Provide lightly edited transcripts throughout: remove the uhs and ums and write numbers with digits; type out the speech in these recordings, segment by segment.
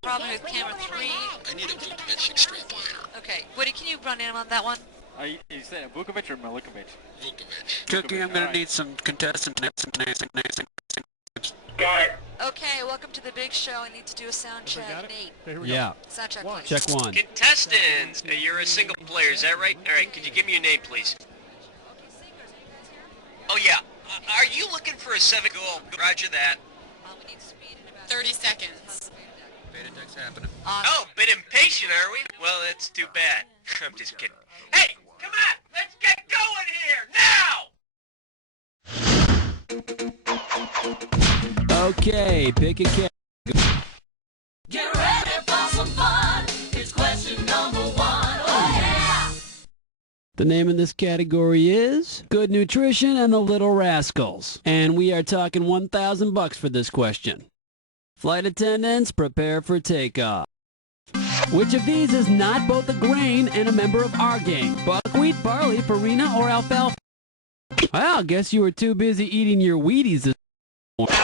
Problem with camera 3. I need a Vukovic extrapolator. Okay, Woody, can you run in on that one? You saying Vukovic or Milikovic? Vukovic. Cookie, I'm gonna need some contestant names. Got it. Okay, welcome to the big show. I need to do a sound check. Nate. Here we Yeah. Sound check, please. Check one. Contestants, you're a single player, is that right? All right, could you give me your name, please? Okay, singers, are you guys here? Oh, yeah. Are you looking for a 7 goal? Roger that. We need speed in about 30 seconds. Beta deck's happening. Awesome. Oh, bit impatient, are we? Well, that's too bad. I'm just kidding. Hey, come on! Let's get going here, now! Okay, pick a cat. Get ready for some fun. It's question number 1. Oh yeah! The name of this category is Good Nutrition and the Little Rascals. And we are talking $1,000 for this question. Flight attendants, prepare for takeoff. Which of these is not both a grain and a member of our gang? Buckwheat, barley, farina, or alfalfa? Well, guess you were too busy eating your Wheaties this morning.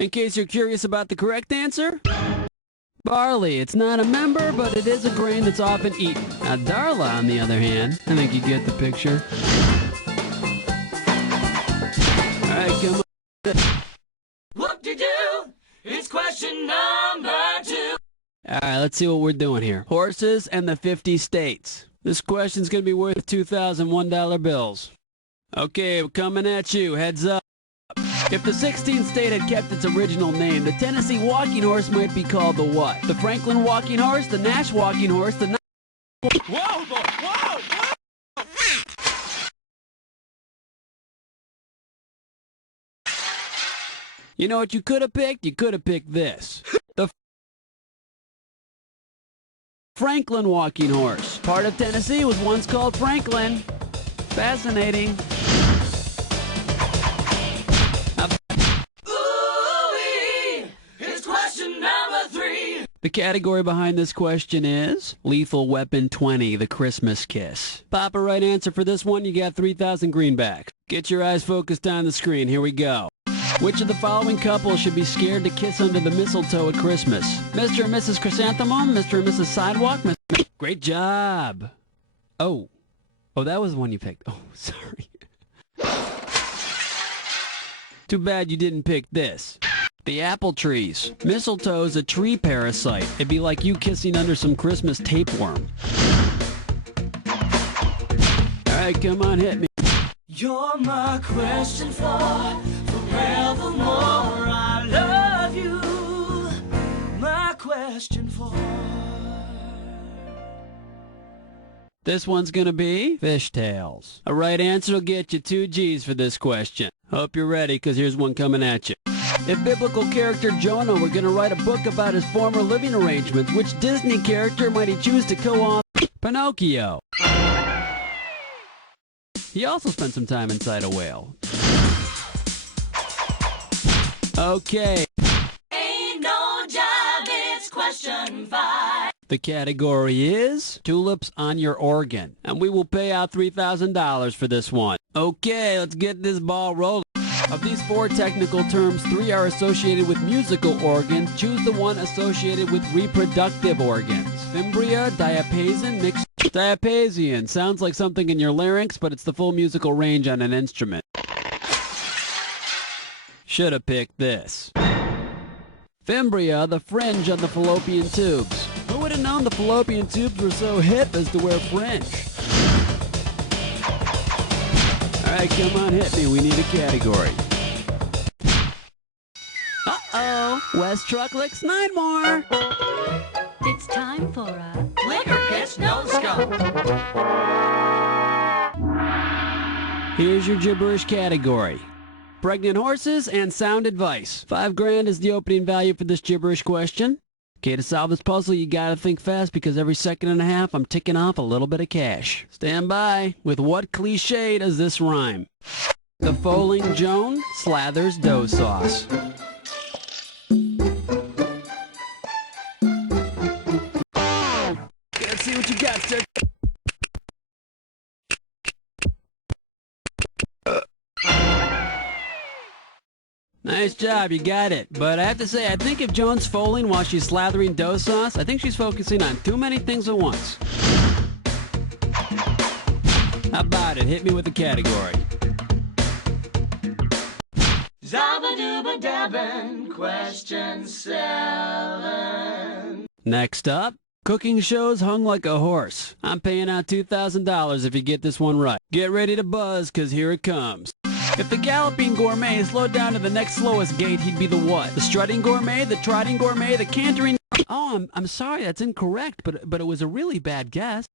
In case you're curious about the correct answer, barley. It's not a member, but it is a grain that's often eaten. Now, Darla, on the other hand, I think you get the picture. All right, come on. Whoop-de-doo. It's question number 2. All right, let's see what we're doing here. Horses and the 50 states. This question's going to be worth $2,001 bills. Okay, we're coming at you. Heads up. If the 16th state had kept its original name, the Tennessee walking horse might be called the what? The Franklin walking horse, the Nash walking horse, the... Whoa, boy! Whoa! Whoa! You know what you could have picked? You could have picked this. The Franklin walking horse. Part of Tennessee was once called Franklin. Fascinating. Ooh-wee. It's question number 3. The category behind this question is Lethal Weapon 20, The Christmas Kiss. Pop a right answer for this one, you got 3,000 greenbacks. Get your eyes focused on the screen. Here we go. Which of the following couples should be scared to kiss under the mistletoe at Christmas? Mr. and Mrs. Chrysanthemum, Mr. and Mrs. Sidewalk? Great job. Oh, that was the one you picked. Oh, sorry. Too bad you didn't pick this. The apple trees. Mistletoe's a tree parasite. It'd be like you kissing under some Christmas tapeworm. All right, come on, hit me. You're my question for forevermore. I love you. My question for... This one's gonna be fishtails. A right answer will get you 2 G's for this question. Hope you're ready, because here's one coming at you. If biblical character Jonah were gonna write a book about his former living arrangements, which Disney character might he choose to co-author? Pinocchio. He also spent some time inside a whale. Okay. Ain't no job, it's question 5. The category is tulips on your organ. And we will pay out $3,000 for this one. Okay, let's get this ball rolling. Of these 4 technical terms, 3 are associated with musical organs. Choose the one associated with reproductive organs. Fimbria, diapason, mixed... Diapason sounds like something in your larynx, but it's the full musical range on an instrument. Should have picked this. Fimbria, the fringe on the fallopian tubes. Who would have known the fallopian tubes were so hip as to wear fringe? Alright, come on, hit me. We need a category. Uh-oh. West Truck licks 9 more. It's time for a Liquor pitch, no scope. Here's your gibberish category. Pregnant horses and sound advice. $5,000 is the opening value for this gibberish question. Okay, to solve this puzzle, you gotta think fast because every second and a half I'm ticking off a little bit of cash. Stand by. With what cliche does this rhyme? The Foaling Joan slathers dough sauce. Let's see what you got, sir. Nice job, you got it. But I have to say, I think if Joan's folding while she's slathering dough sauce, I think she's focusing on too many things at once. How about it? Hit me with the category. Zabba-dooba dabbin', question 7. Next up, cooking shows hung like a horse. I'm paying out $2,000 if you get this one right. Get ready to buzz, cause here it comes. If the galloping gourmet slowed down to the next slowest gait, he'd be the what? The strutting gourmet, the trotting gourmet, the cantering... Oh, I'm sorry, that's incorrect, but it was a really bad guess.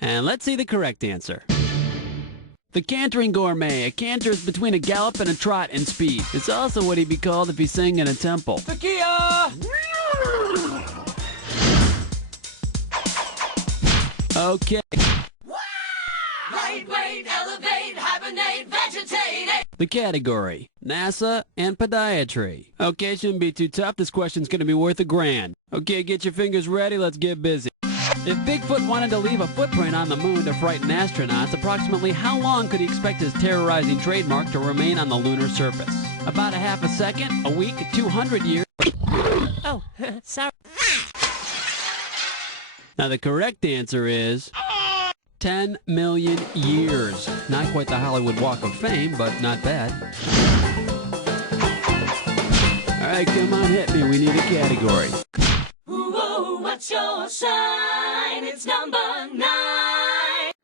And let's see the correct answer. The cantering gourmet. A canter is between a gallop and a trot in speed. It's also what he'd be called if he sang in a temple. Takia! Okay. Lightweight, elevate, hibernate, vegetate. The category, NASA and podiatry. Okay, shouldn't be too tough. This question's gonna be worth $1,000. Okay, get your fingers ready. Let's get busy. If Bigfoot wanted to leave a footprint on the moon to frighten astronauts, approximately how long could he expect his terrorizing trademark to remain on the lunar surface? About a half a second, a week, 200 years? Oh, sorry. Now the correct answer is 10 million years. Not quite the Hollywood Walk of Fame, but not bad. All right, come on, hit me. We need a category. Ooh, what's your sign? It's number 9.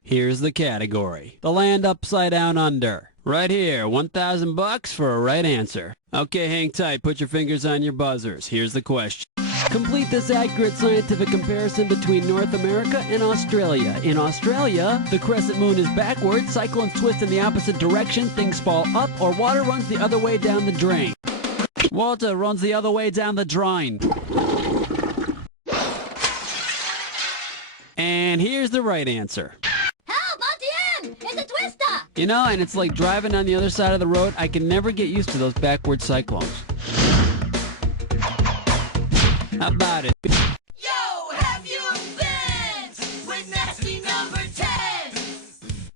Here's the category. The land upside down under. Right here, $1,000 for a right answer. Okay, hang tight. Put your fingers on your buzzers. Here's the question. Complete this accurate scientific comparison between North America and Australia. In Australia, the crescent moon is backwards, cyclones twist in the opposite direction, things fall up, or water runs the other way down the drain. Water runs the other way down the drain. And here's the right answer. Help, Auntie Anne! It's a twister! You know, and it's like driving on the other side of the road. I can never get used to those backward cyclones. How about it? Yo, have your beds with nasty number 10!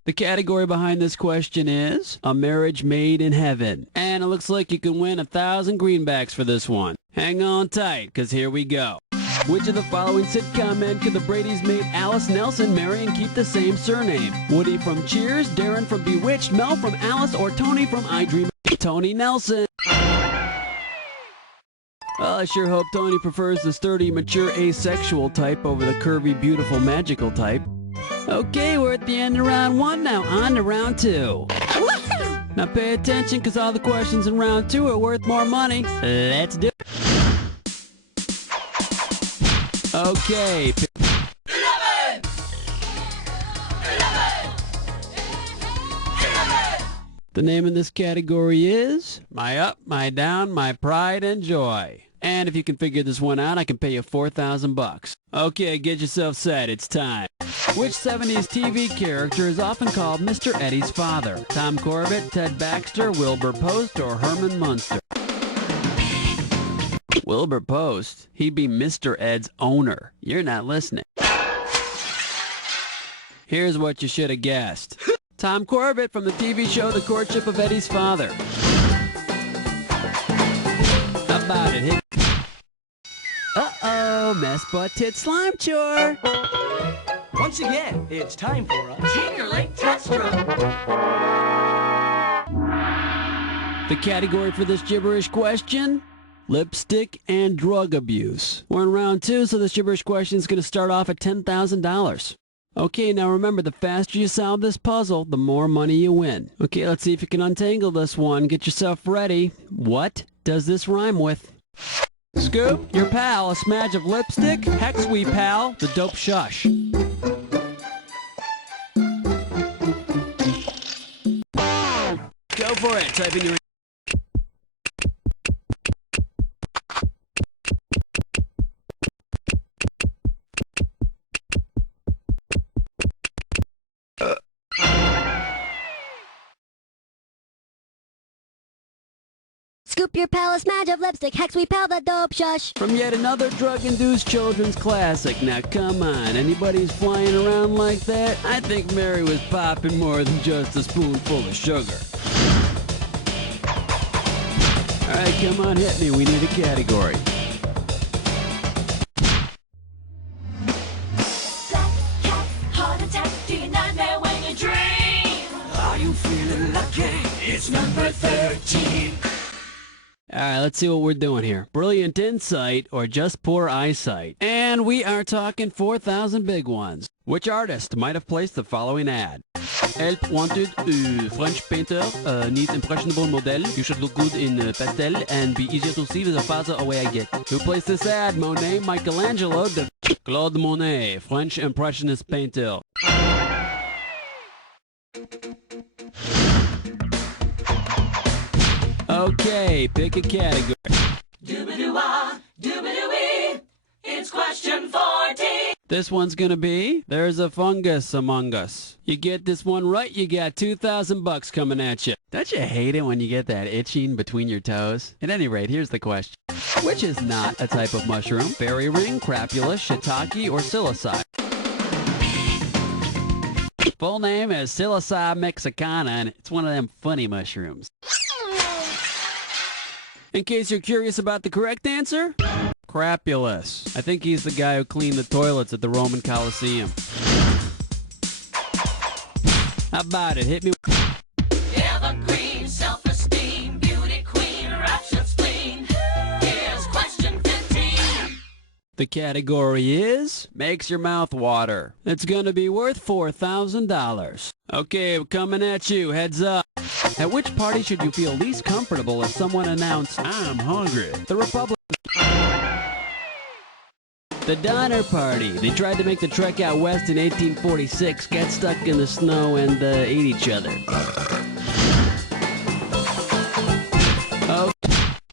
The category behind this question is A Marriage Made in Heaven. And it looks like you can win 1,000 greenbacks for this one. Hang on tight, because here we go. Which of the following sitcom men could the Bradys' mate Alice Nelson marry and keep the same surname? Woody from Cheers, Darren from Bewitched, Mel from Alice, or Tony from I Dream? Tony Nelson. Well, I sure hope Tony prefers the sturdy, mature, asexual type over the curvy, beautiful, magical type. Okay, we're at the end of round 1, now on to round 2. Now pay attention, because all the questions in round 2 are worth more money. Let's do it. Okay. 11! 11! 11! The name of this category is My Up, My Down, My Pride and Joy. And if you can figure this one out, I can pay you $4,000. Okay, get yourself set. It's time. Which 70s TV character is often called Mr. Eddie's father? Tom Corbett, Ted Baxter, Wilbur Post, or Herman Munster? Wilbur Post? He'd be Mr. Ed's owner. You're not listening. Here's what you should have guessed. Tom Corbett from the TV show The Courtship of Eddie's Father. How about it? Uh-oh, mess butt tit slime chore. Once again, it's time for a Junior Lake Test Room. The category for this gibberish question? Lipstick and drug abuse. We're in round 2, so this gibberish question is going to start off at $10,000. Okay, now remember, the faster you solve this puzzle, the more money you win. Okay, let's see if you can untangle this one. Get yourself ready. What does this rhyme with? Scoop, your pal, a smudge of lipstick. Hex, we pal, the dope shush. Go for it. Type in your... Scoop your pal a smudge of lipstick, hex we pal the dope shush. From yet another drug-induced children's classic. Now come on, anybody's flying around like that? I think Mary was popping more than just a spoonful of sugar. All right, come on, hit me. We need a category. Black cat, heart attack, do you nightmare when you dream? Are you feeling lucky? It's number 13. All right, let's see what we're doing here. Brilliant insight or just poor eyesight? And we are talking 4,000 big ones. Which artist might have placed the following ad? Help wanted, French painter, needs impressionable model. You should look good in pastel and be easier to see the farther away I get. Who placed this ad? Monet, Michelangelo, Claude Monet, French impressionist painter. Okay, pick a category. Doobadoo-wah, doobadoo-wee, it's question 14. This one's gonna be, there's a fungus among us. You get this one right, you got $2,000 coming at you. Don't you hate it when you get that itching between your toes? At any rate, here's the question. Which is not a type of mushroom? Berry ring, crapula, shiitake, or psilocybe? Full name is Psilocybe mexicana, and it's one of them funny mushrooms. In case you're curious about the correct answer, Crapulus. I think he's the guy who cleaned the toilets at the Roman Colosseum. How about it? Hit me. Evergreen, self-esteem, beauty queen, raptured spleen. Here's question 15. The category is makes your mouth water. It's gonna be worth $4,000. Okay, we're coming at you. Heads up. At which party should you feel least comfortable if someone announced, "I'm hungry"? The Republican. The Donner Party. They tried to make the trek out west in 1846, got stuck in the snow, and ate each other. Oh.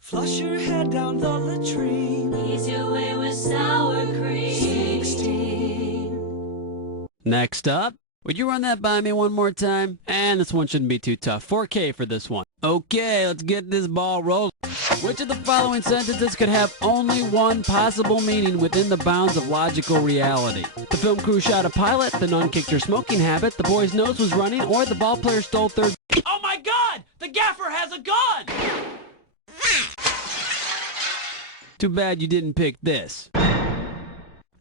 Flush your head down the latrine. Ease your way with sour cream. 16. Next up. Would you run that by me one more time? And this one shouldn't be too tough. 4K for this one. Okay, let's get this ball rolling. Which of the following sentences could have only one possible meaning within the bounds of logical reality? The film crew shot a pilot, the nun kicked her smoking habit, the boy's nose was running, or the ball player stole third. Oh my God! The gaffer has a gun! Too bad you didn't pick this.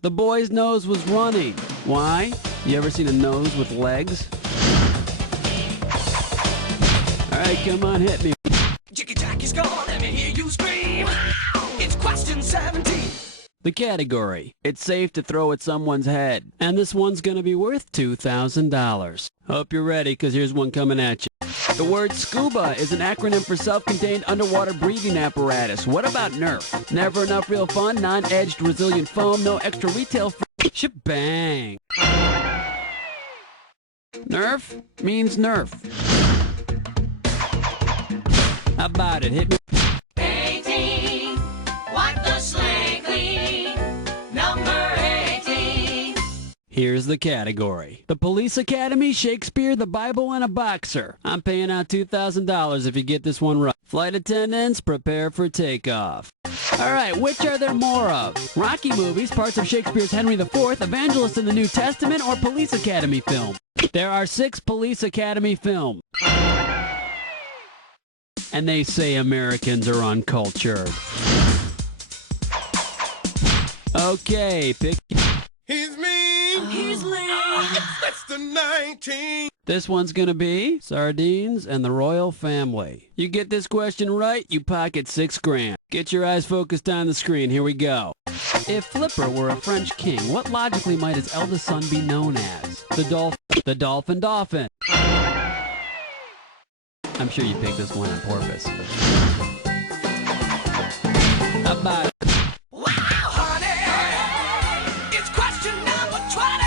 The boy's nose was running. Why? You ever seen a nose with legs? All right, come on, hit me. Jiggy Jackie's gone, let me hear you scream. It's question 17. The category. It's safe to throw at someone's head. And this one's gonna be worth $2,000. Hope you're ready, because here's one coming at you. The word scuba is an acronym for self-contained underwater breathing apparatus. What about Nerf? Never enough real fun, non-edged resilient foam, no extra retail shebang. Nerf means Nerf. How about it? Hit me. 18. Wipe the slate clean. Number 18. Here's the category. The Police Academy, Shakespeare, the Bible, and a boxer. I'm paying out $2,000 if you get this one right. Flight attendants, prepare for takeoff. All right, which are there more of? Rocky movies, parts of Shakespeare's Henry IV, Evangelist in the New Testament, or Police Academy film? There are 6 Police Academy films. And they say Americans are uncultured. Okay, pick. He's mean. He's lean. That's the 19. This one's gonna be sardines and the royal family. You get this question right, you pocket $6 grand. Get your eyes focused on the screen. Here we go. If Flipper were a French king, what logically might his eldest son be known as? The Dolphin Dolphin. I'm sure you picked this one on purpose. How about it? Wow, honey! It's question number 20!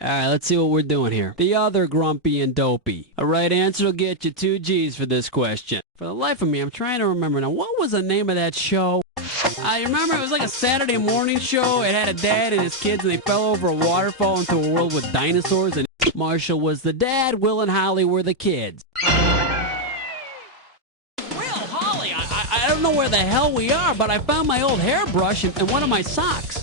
All right, let's see what we're doing here. The other grumpy and dopey. A right answer will get you 2 G's for this question. For the life of me, I'm trying to remember now. What was the name of that show? I remember it was like a Saturday morning show. It had a dad and his kids, and they fell over a waterfall into a world with dinosaurs, and Marshall was the dad, Will and Holly were the kids. Will, Holly, I don't know where the hell we are, but I found my old hairbrush and one of my socks.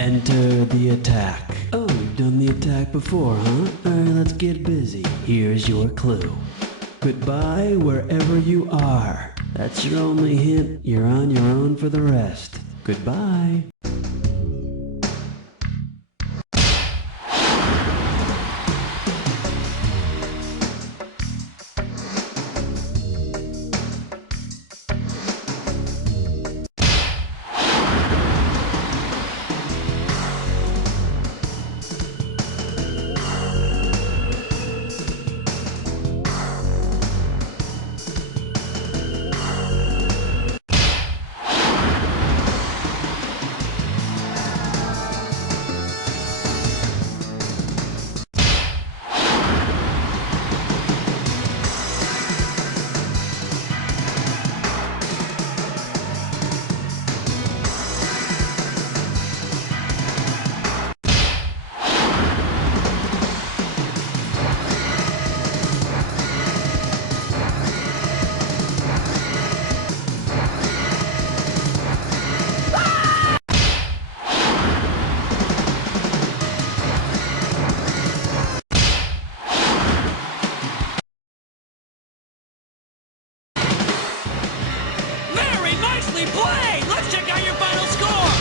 Enter the attack. Oh, you've done the attack before, huh? Alright, let's get busy. Here's your clue. Goodbye wherever you are. That's your only hint. You're on your own for the rest. Goodbye. Nicely played! Let's check out your final score!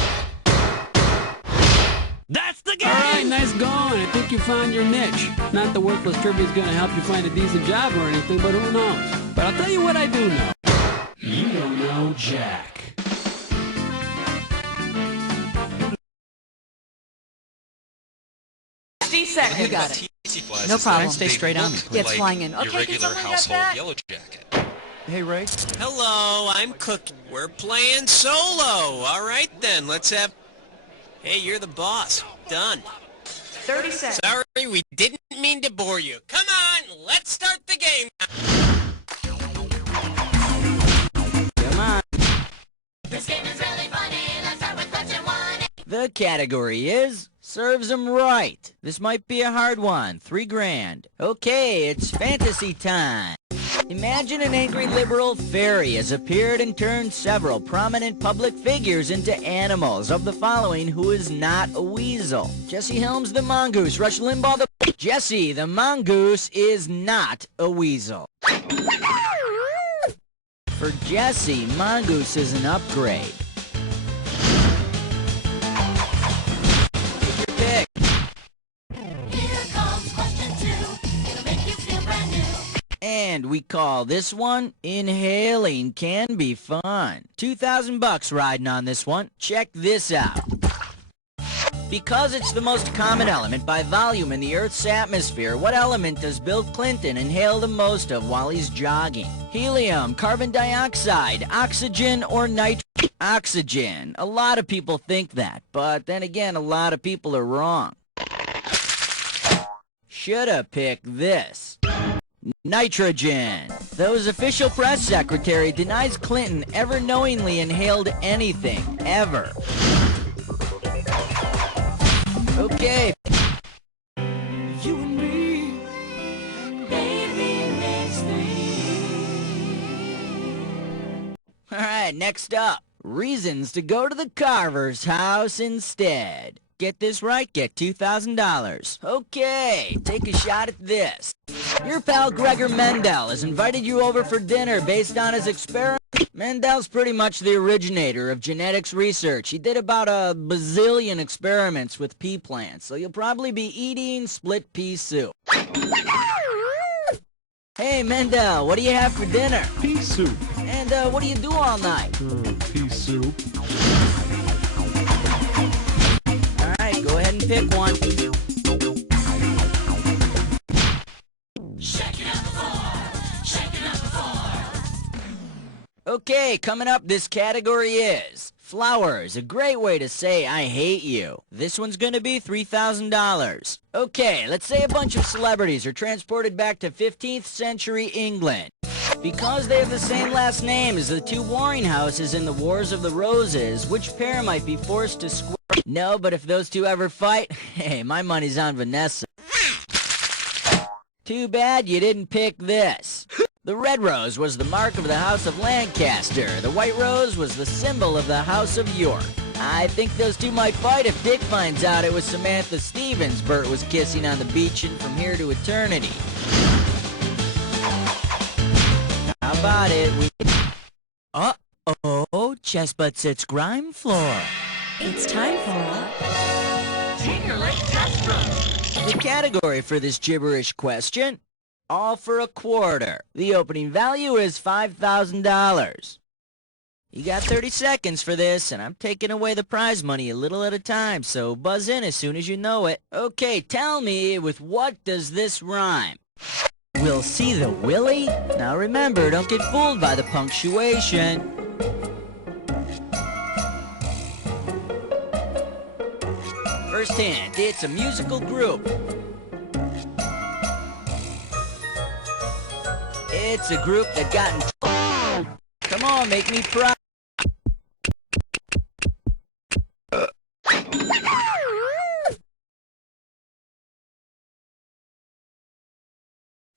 That's the game! Alright, nice going. I think you found your niche. Not the worthless trivia is going to help you find a decent job or anything, but who knows? But I'll tell you what I do know. You don't know Jack. You got it. No problem. Stay straight on me, please. It's flying in. Okay, your regular household yellow jacket. Hey, Ray. Hello, I'm Cookie. We're playing solo. All right, then. Let's have... Hey, you're the boss. Done. 30 seconds. Sorry, we didn't mean to bore you. Come on, let's start the game. Come on. This game is really funny. Let's start with question 1. The category is serves 'em right. This might be a hard one. $3 grand. Okay, it's fantasy time. Imagine an angry liberal fairy has appeared and turned several prominent public figures into animals. Of the following, who is not a weasel? Jesse Helms the mongoose, Rush Limbaugh the... Jesse the mongoose is not a weasel. For Jesse, mongoose is an upgrade. Take your pick. Here comes question 2. It'll make you feel brand new. And we call this one Inhaling Can Be Fun. $2,000 riding on this one. Check this out. Because it's the most common element by volume in the Earth's atmosphere, what element does Bill Clinton inhale the most of while he's jogging? Helium, carbon dioxide, oxygen, or nitrogen? Oxygen. A lot of people think that, but then again, a lot of people are wrong. Shoulda picked this. Nitrogen. Though his official press secretary denies Clinton ever knowingly inhaled anything, ever. Okay. You and me, Baby makes me. Alright, next up. Reasons to go to the Carver's house instead. Get this right, get $2,000. Okay, take a shot at this. Your pal Gregor Mendel has invited you over for dinner based on his experiment. Mendel's pretty much the originator of genetics research. He did about a bazillion experiments with pea plants, so you'll probably be eating split pea soup. Hey Mendel, what do you have for dinner? Pea soup. And what do you do all night? Pea soup. Alright, go ahead and pick one. Okay, coming up, this category is flowers, a great way to say I hate you. This one's gonna be $3,000. Okay, let's say a bunch of celebrities are transported back to 15th century England. Because they have the same last name as the two warring houses in the Wars of the Roses, which pair might be forced to square? No, but if those two ever fight, hey, my money's on Vanessa. Too bad you didn't pick this. The red rose was the mark of the House of Lancaster. The white rose was the symbol of the House of York. I think those two might fight if Dick finds out it was Samantha Stevens Bert was kissing on the beach and From Here to Eternity. How about it? Uh-oh, Chess Butt Sits Grime Floor. It's time for a Tinkerlick Test Run. The category for this gibberish question, all for $25. The opening value is $5,000. You got 30 seconds for this, and I'm taking away the prize money a little at a time, so buzz in as soon as you know it. Okay, tell me, with what does this rhyme? We'll see the Willie? Now remember, don't get fooled by the punctuation. First hint, it's a musical group. It's a group that got in trouble. Come on, make me proud.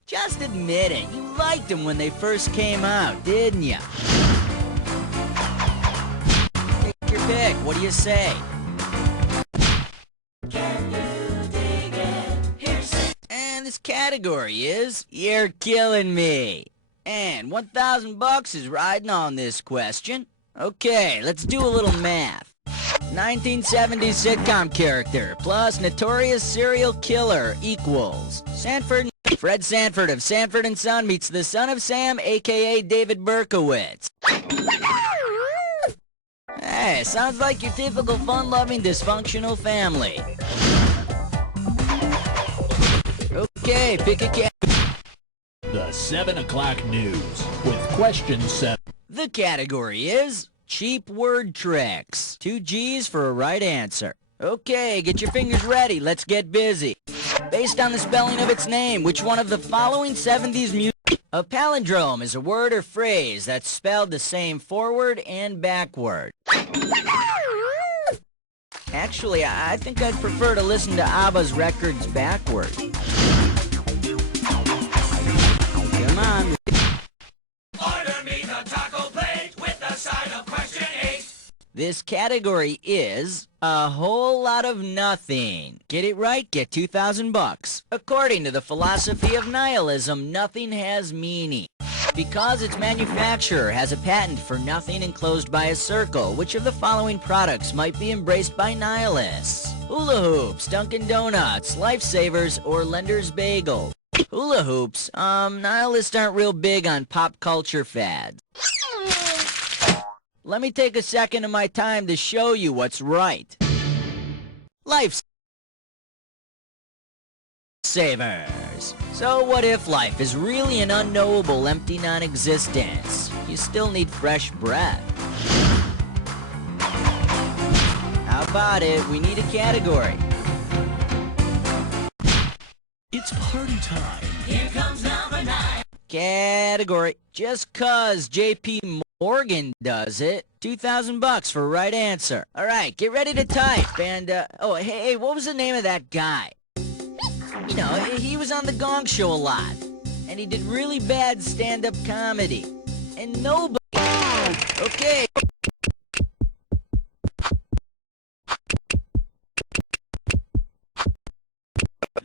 Just admit it, you liked them when they first came out, didn't ya? Take your pick, what do you say? Can you dig it? Here's it. And this category is You're Killing Me. And $1,000 is riding on this question. Okay, let's do a little math. 1970s sitcom character plus notorious serial killer equals Fred Sanford of Sanford and Son meets the son of Sam, a.k.a. David Berkowitz. Hey, sounds like your typical fun-loving dysfunctional family. Okay, pick a cat. The 7 o'clock news with question 7. The category is cheap word tricks. 2 G's for a right answer. Okay, get your fingers ready. Let's get busy. Based on the spelling of its name, which one of the following 70s music? A palindrome is a word or phrase that's spelled the same forward and backward. Actually, I think I'd prefer to listen to ABBA's records backward. Come on. Order me the taco plate with the side of question 8. This category is a whole lot of nothing. Get it right, get $2,000. According to the philosophy of nihilism, nothing has meaning. Because its manufacturer has a patent for nothing enclosed by a circle, which of the following products might be embraced by nihilists? Hula hoops, Dunkin' Donuts, Lifesavers, or Lender's Bagel? Hula hoops? Nihilists aren't real big on pop culture fads. Let me take a second of my time to show you what's right. Lifesavers. So what if life is really an unknowable empty non-existence? You still need fresh breath. How about it? We need a category. It's party time. Here comes number 9. Category. Just 'cause J.P. Morgan does it. $2,000 for right answer. All right, get ready to type. And, oh, hey, what was the name of that guy? You know, he was on The Gong Show a lot. And he did really bad stand-up comedy. And nobody... Okay.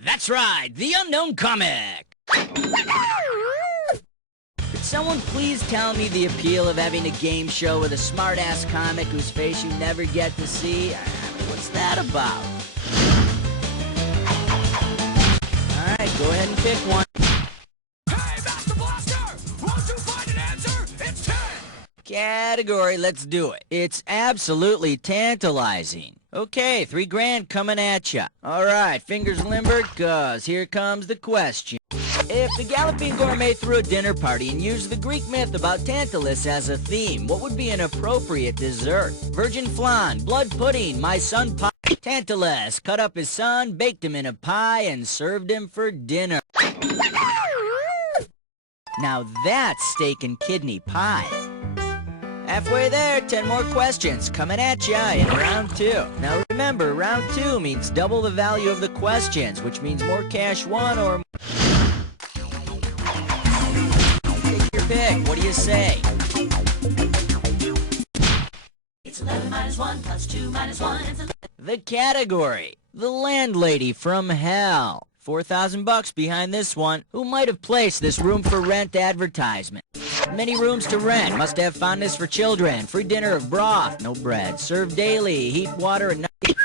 That's right, the Unknown Comic. Could someone please tell me the appeal of having a game show with a smart-ass comic whose face you never get to see? What's that about? Alright, go ahead and pick one. Hey, Master Blaster! Won't you find an answer? It's 10! Category, let's do it. It's absolutely tantalizing. Okay, $3,000 coming at ya. Alright, fingers limbered, 'cause here comes the question. If the Galloping Gourmet threw a dinner party and used the Greek myth about Tantalus as a theme, what would be an appropriate dessert? Virgin flan, blood pudding, my son pie. Tantalus cut up his son, baked him in a pie, and served him for dinner. Now that's steak and kidney pie. Halfway there, 10 more questions coming at ya in round 2. Now remember, round 2 means double the value of the questions, which means more cash won or... Take your pick, what do you say? It's 11 minus 1. 1 plus 2 minus 1 is 11. The category, the landlady from hell. 4,000 bucks behind this one. Who might have placed this room for rent advertisement? Many rooms to rent. Must have fondness for children. Free dinner of broth. No bread. Served daily. Heat water and nothing.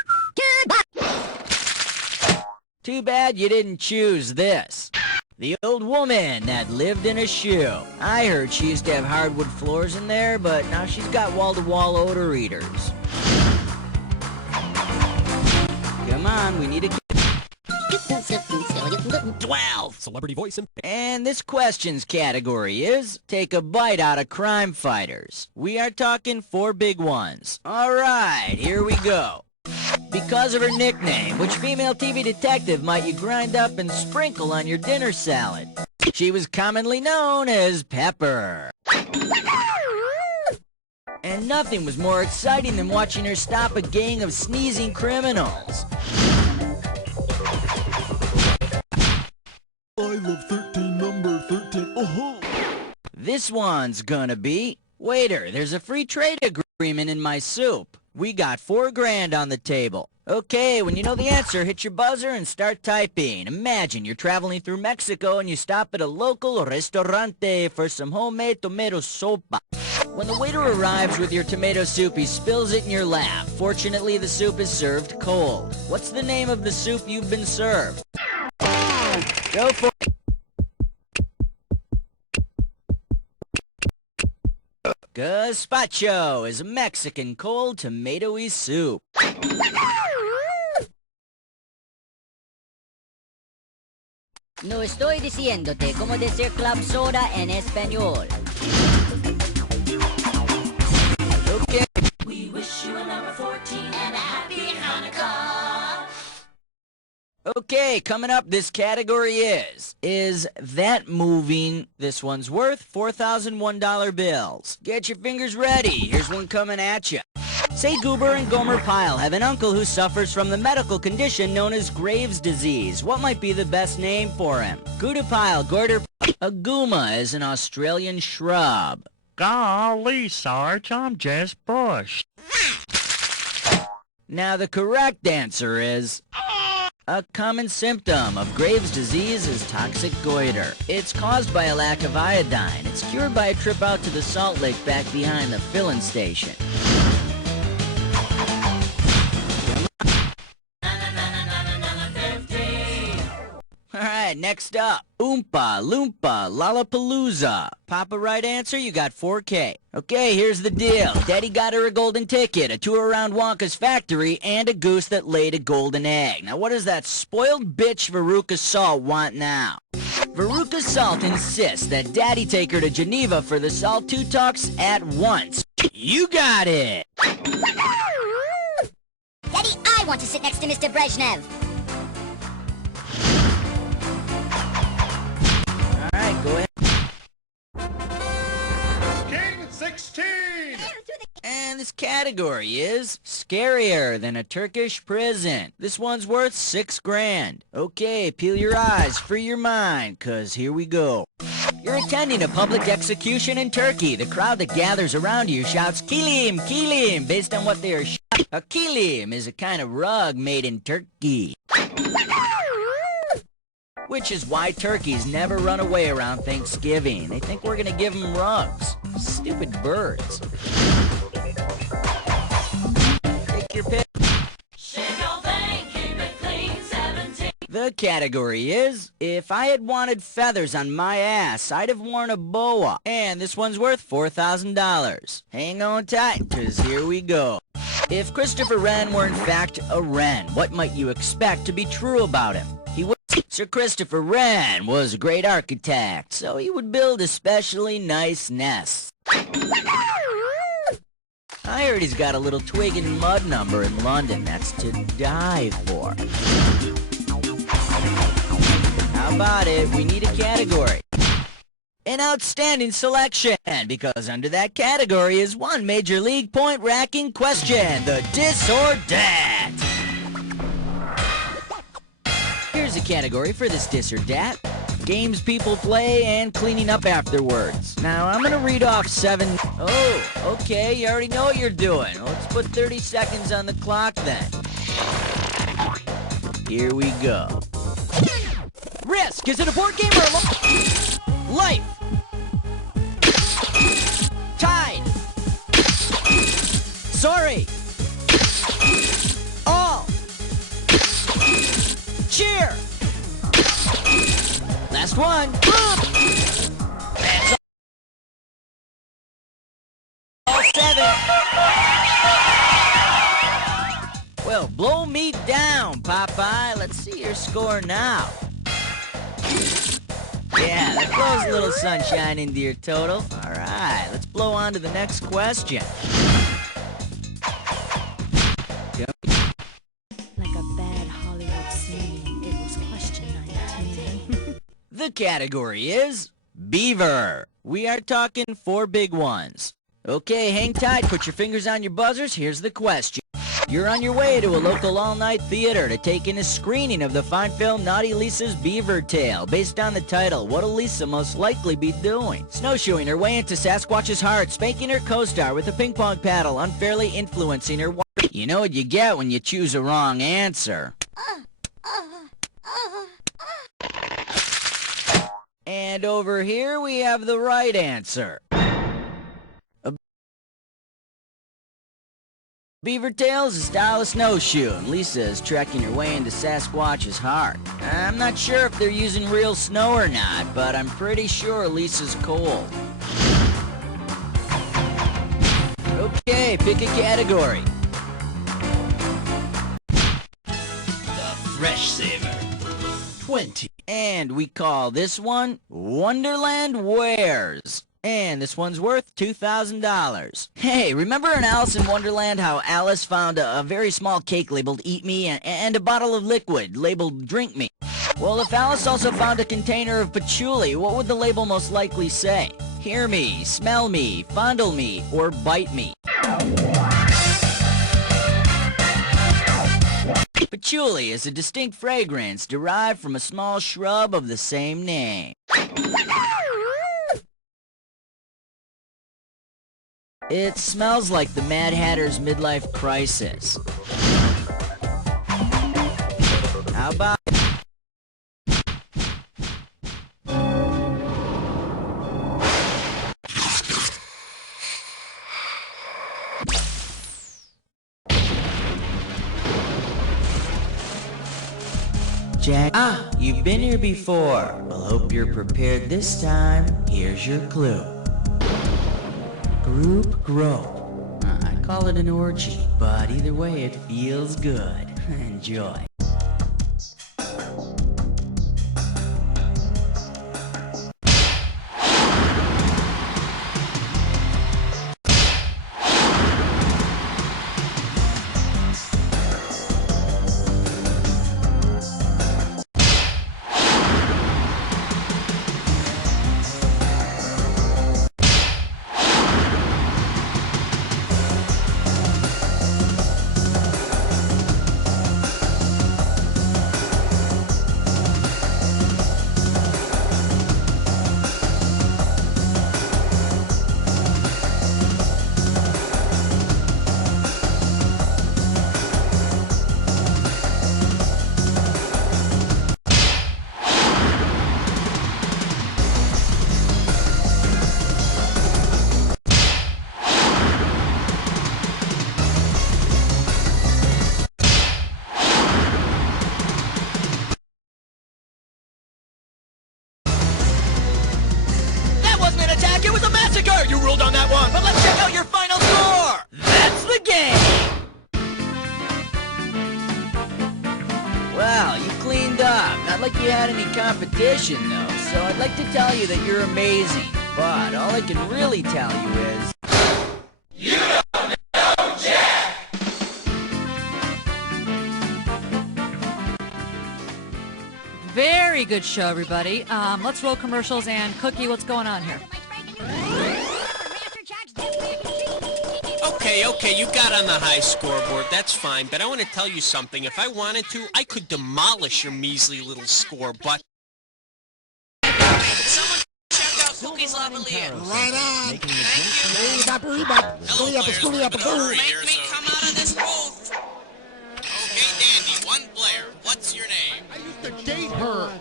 Too bad you didn't choose this. The old woman that lived in a shoe. I heard she used to have hardwood floors in there, but now she's got wall-to-wall odor eaters. Come on, we need a... 12. Celebrity voice And this questions category is, take a bite out of crime fighters. We are talking 4 big ones. Alright, here we go. Because of her nickname, which female TV detective might you grind up and sprinkle on your dinner salad? She was commonly known as Pepper. And nothing was more exciting than watching her stop a gang of sneezing criminals. I love 13, number 13. This one's gonna be, waiter, there's a free trade agreement in my soup. We got $4 grand on the table. Okay, when you know the answer, hit your buzzer and start typing. Imagine you're traveling through Mexico and you stop at a local restaurante for some homemade tomato sopa. When the waiter arrives with your tomato soup, he spills it in your lap. Fortunately, the soup is served cold. What's the name of the soup you've been served? Go for it. Gazpacho is a Mexican cold tomatoey soup. No estoy diciéndote cómo decir club soda en español. Okay. We wish you a number 14 and a happy Hanukkah. Okay, coming up, this category is that moving? This one's worth $4,001 bills. Get your fingers ready. Here's one coming at you. Say Goober and Gomer Pyle have an uncle who suffers from the medical condition known as Graves' disease. What might be the best name for him? Gooder Pyle, Gorder... A gooma is an Australian shrub. Golly, Sarge, I'm just bushed. Now the correct answer is... A common symptom of Graves' disease is toxic goiter. It's caused by a lack of iodine. It's cured by a trip out to the salt lake back behind the filling station. Alright, next up. Oompa Loompa Lollapalooza. Pop a right answer, you got $4K. Okay, here's the deal. Daddy got her a golden ticket, a tour around Wonka's factory, and a goose that laid a golden egg. Now what does that spoiled bitch Veruca Salt want now? Veruca Salt insists that Daddy take her to Geneva for the Salt 2 talks at once. You got it! Daddy, I want to sit next to Mr. Brezhnev. Alright, go ahead. King 16! And this category is scarier than a Turkish prison. This one's worth $6 grand. Okay, peel your eyes, free your mind, cause here we go. You're attending a public execution in Turkey. The crowd that gathers around you shouts, Kilim, Kilim, based on what they are shouting. A kilim is a kind of rug made in Turkey. Which is why turkeys never run away around Thanksgiving. They think we're gonna give them rugs. Stupid birds. Take your pick. Shave your thing, keep it clean, 17. The category is, if I had wanted feathers on my ass, I'd have worn a boa. And this one's worth $4,000. Hang on tight, cause here we go. If Christopher Wren were in fact a wren, what might you expect to be true about him? Sir Christopher Wren was a great architect, so he would build especially nice nests. I heard he's got a little twig and mud number in London that's to die for. How about it? We need a category. An outstanding selection, because under that category is one major league point-racking question, the dis or dat. Here's a category for this dis or dat. games people play, and cleaning up afterwards. Now, I'm gonna read off 7... Oh, okay, you already know what you're doing. Well, let's put 30 seconds on the clock then. Here we go. Risk, is it a board game or a life? Tide. Sorry. All. Cheer. Last one. That's all 7. Well, blow me down, Popeye. Let's see your score now. Yeah, that blows a little sunshine into your total. All right, let's blow on to the next question. Like a bad Hollywood scene, it was question 19. The category is Beaver. We are talking 4 big ones. Okay, hang tight, put your fingers on your buzzers. Here's the question. You're on your way to a local all-night theater to take in a screening of the fine film Naughty Lisa's Beaver Tale. Based on the title, what'll Lisa most likely be doing? Snowshoeing her way into Sasquatch's heart, spanking her co-star with a ping pong paddle, unfairly influencing her... You know what you get when you choose a wrong answer. And over here we have the right answer. Beaver Tail's a style of snowshoe, and Lisa is trekking her way into Sasquatch's heart. I'm not sure if they're using real snow or not, but I'm pretty sure Lisa's cold. Okay, pick a category. The Fresh Saver. 20. And we call this one Wonderland Wares. And this one's worth $2,000. Hey, remember in Alice in Wonderland how Alice found a very small cake labeled Eat Me and a bottle of liquid labeled Drink Me? Well, if Alice also found a container of patchouli, what would the label most likely say? Hear me, smell me, fondle me, or bite me? Patchouli is a distinct fragrance derived from a small shrub of the same name. It smells like the Mad Hatter's midlife crisis. How about... Jack, you've been here before. Well, hope you're prepared this time. Here's your clue. Group grope. I call it an orgy, but either way it feels good. Enjoy. It was a massacre! You ruled on that one, but let's check out your final score! That's the game! Well, you cleaned up. Not like you had any competition, though, so I'd like to tell you that you're amazing. But all I can really tell you is... You don't know Jack! Very good show, everybody. Let's roll commercials, and Cookie, what's going on here? Okay, you got on the high scoreboard, that's fine, but I want to tell you something. If I wanted to, I could demolish your measly little score, but Ladies lavalier. Right on. Thank you. Hello, players. We're in a hurry here, Make me come out of this booth. Okay, Dandy, one player. What's your name? I used to date her.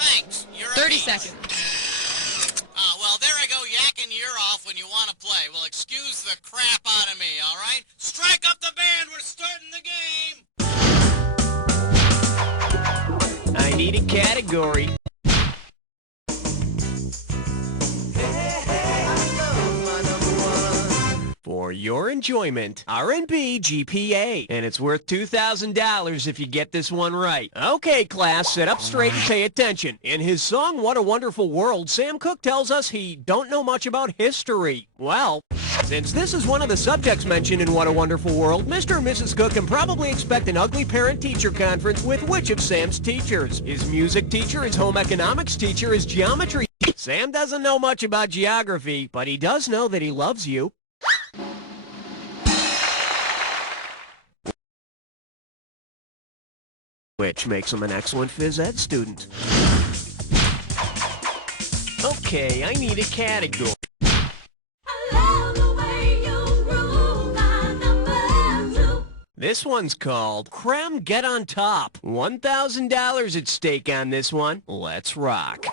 Thanks. You're 30 seconds. Well, there I go yakking your off when you want to play. Well, excuse the crap out of me, all right? Strike up the band. We're starting the game. I need a category. For your enjoyment, R&B GPA, and it's worth $2,000 if you get this one right. Okay, class, sit up straight and pay attention. In his song, What a Wonderful World, Sam Cooke tells us he don't know much about history. Well, since this is one of the subjects mentioned in What a Wonderful World, Mr. and Mrs. Cooke can probably expect an ugly parent-teacher conference with which of Sam's teachers? His music teacher, his home economics teacher, his geometry. Sam doesn't know much about geography, but he does know that he loves you. Which makes him an excellent phys ed student. Okay, I need a category. This one's called Creme Get on Top. $1,000 at stake on this one. Let's rock.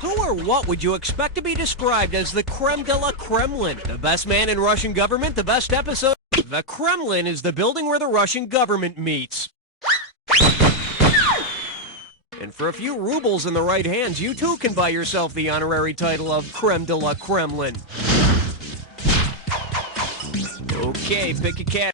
Who or what would you expect to be described as the creme de la Kremlin? The best man in Russian government, the best episode? The Kremlin is the building where the Russian government meets. And for a few rubles in the right hands, you too can buy yourself the honorary title of Creme de la Kremlin. Okay, pick a cat.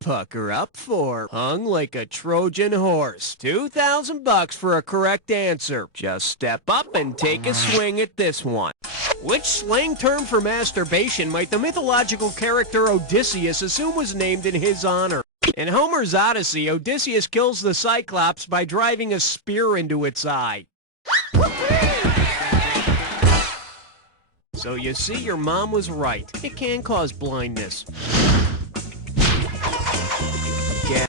Pucker up for Hung Like a Trojan Horse. $2,000 for a correct answer. Just step up and take a swing at this one. Which slang term for masturbation might the mythological character Odysseus assume was named in his honor? In Homer's Odyssey, Odysseus kills the Cyclops by driving a spear into its eye. So you see, your mom was right. It can cause blindness. Yeah.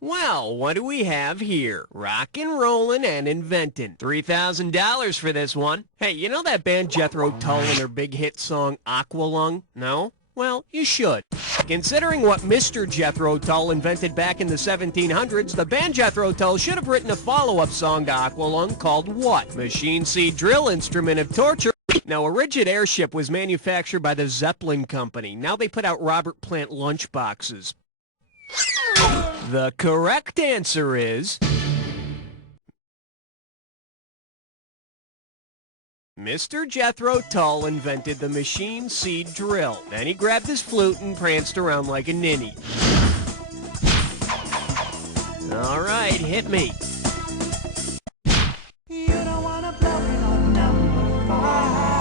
Well, what do we have here? Rockin', rollin', and inventin'. $3,000 for this one. Hey, you know that band Jethro Tull and their big hit song Aqualung? No? Well, you should. Considering what Mr. Jethro Tull invented back in the 1700s, the band Jethro Tull should have written a follow-up song to Aqualung called what? Machine Seed Drill Instrument of Torture. Now, a rigid airship was manufactured by the Zeppelin Company. Now they put out Robert Plant lunchboxes. The correct answer is... Mr. Jethro Tull invented the machine seed drill. Then he grabbed his flute and pranced around like a ninny. All right, hit me. You don't wanna blow it on number 5.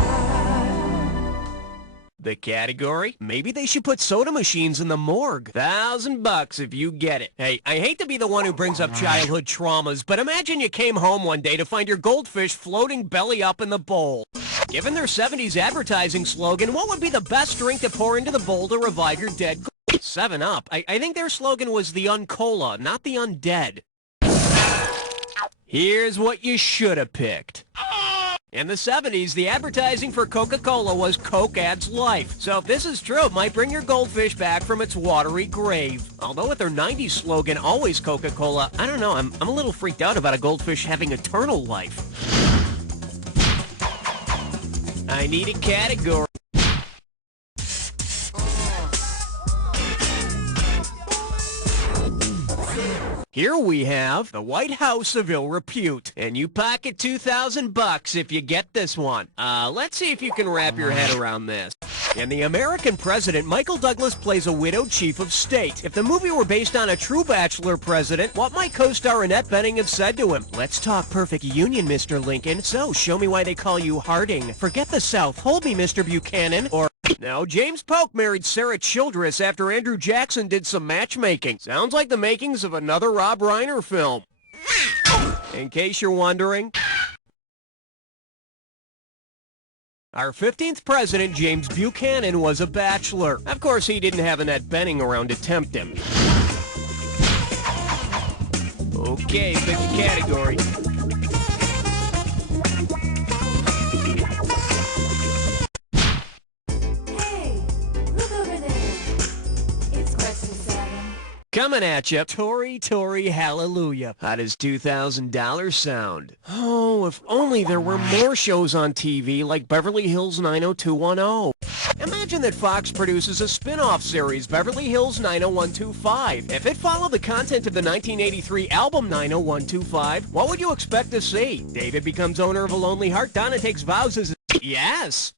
The category? Maybe they should put soda machines in the morgue. $1,000 if you get it. Hey, I hate to be the one who brings up childhood traumas, but imagine you came home one day to find your goldfish floating belly up in the bowl. Given their 70s advertising slogan, what would be the best drink to pour into the bowl to revive your dead? 7-Up. I think their slogan was the Uncola, not the Undead. Here's what you should have picked. In the 70s, the advertising for Coca-Cola was Coke Adds Life. So if this is true, it might bring your goldfish back from its watery grave. Although with their 90s slogan, always Coca-Cola, I don't know, I'm a little freaked out about a goldfish having eternal life. I need a category. Here we have the White House of Ill Repute, and you pocket $2,000 if you get this one. Let's see if you can wrap your head around this. In The American President, Michael Douglas plays a widowed chief of state. If the movie were based on a true bachelor president, what might co-star Annette Bening have said to him? Let's talk perfect union, Mr. Lincoln. So, show me why they call you Harding. Forget the South. Hold me, Mr. Buchanan. Or... Now, James Polk married Sarah Childress after Andrew Jackson did some matchmaking. Sounds like the makings of another Rob Reiner film. In case you're wondering... Our 15th president, James Buchanan, was a bachelor. Of course, he didn't have Annette Bening around to tempt him. Okay, pick a category. Hey, look over there. It's question 7. Coming at you, Tori Tori Hallelujah. How does $2,000 sound? Oh, if only there were more shows on TV like Beverly Hills 90210. Imagine that Fox produces a spin-off series, Beverly Hills 90125. If it followed the content of the 1983 album 90125, what would you expect to see? David becomes owner of a lonely heart, Donna takes vows as... Yes!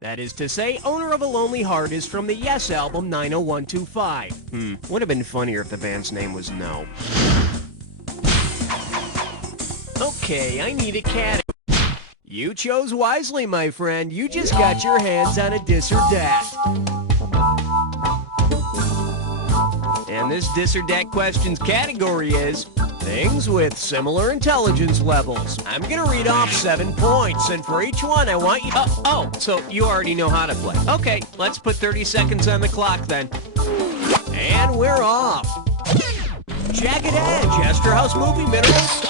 That is to say, owner of a lonely heart is from the Yes album 90125. Would have been funnier if the band's name was No. Okay, I need a category. You chose wisely, my friend. You just got your hands on a dis or dat. And this dis or dat questions category is things with similar intelligence levels. I'm gonna read off 7 points, and for each one I want you... Oh, so you already know how to play. Okay, let's put 30 seconds on the clock then. And we're off. Jagged Edge, Esterhouse Movie Minerals,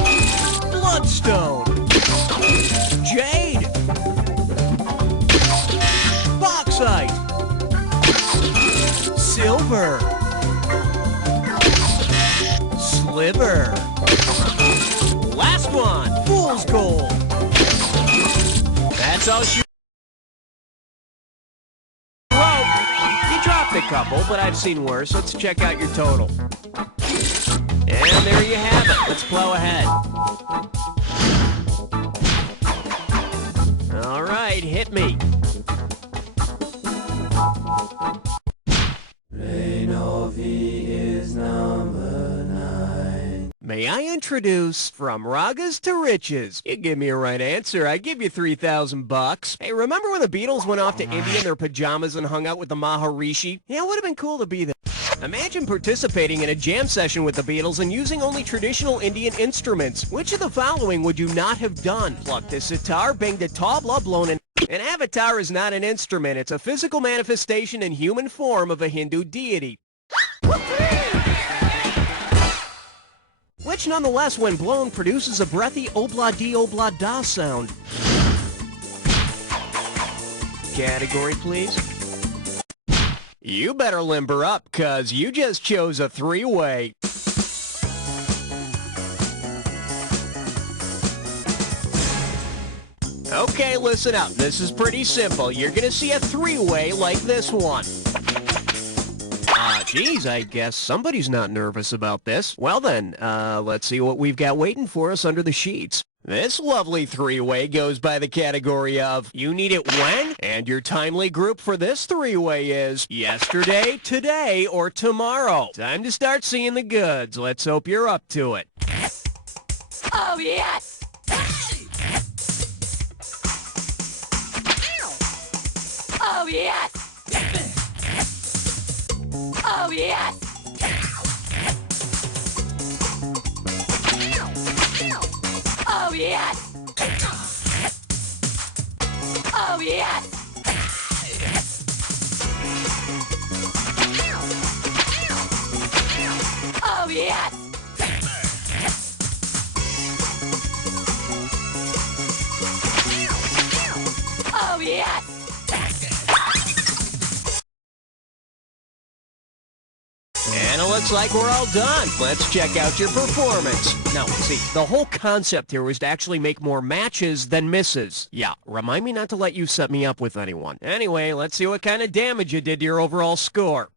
Bloodstone, Jade, Bauxite, Silver, Sliver, last one, Fool's Gold. That's all she wrote. You dropped a couple, but I've seen worse. Let's check out your total. And there you have it. Let's plow ahead. All right, hit me. Reinovi is number 9. May I introduce From Ragas to Riches? You give me a right answer, I give you $3,000. Hey, remember when the Beatles went off to India in their pajamas and hung out with the Maharishi? Yeah, it would have been cool to be there. Imagine participating in a jam session with the Beatles and using only traditional Indian instruments. Which of the following would you not have done? Plucked a sitar, banged a tabla, blown an avatar is not an instrument. It's a physical manifestation in human form of a Hindu deity. Which nonetheless, when blown, produces a breathy obla-di-obla-da sound. Category, please. You better limber up, cuz you just chose a 3-way. Okay, listen up. This is pretty simple. You're gonna see a 3-way like this one. Geez, I guess somebody's not nervous about this. Well then, let's see what we've got waiting for us under the sheets. This lovely 3-way goes by the category of You Need It When? And your timely group for this 3-way is Yesterday, Today, or Tomorrow. Time to start seeing the goods. Let's hope you're up to it. Oh, yes! Oh, yes! Oh, yes! Oh, yes! Oh, yes! Oh, yes! Oh, yes! And it looks like we're all done. Let's check out your performance. Now, see, the whole concept here was to actually make more matches than misses. Yeah, remind me not to let you set me up with anyone. Anyway, let's see what kind of damage you did to your overall score.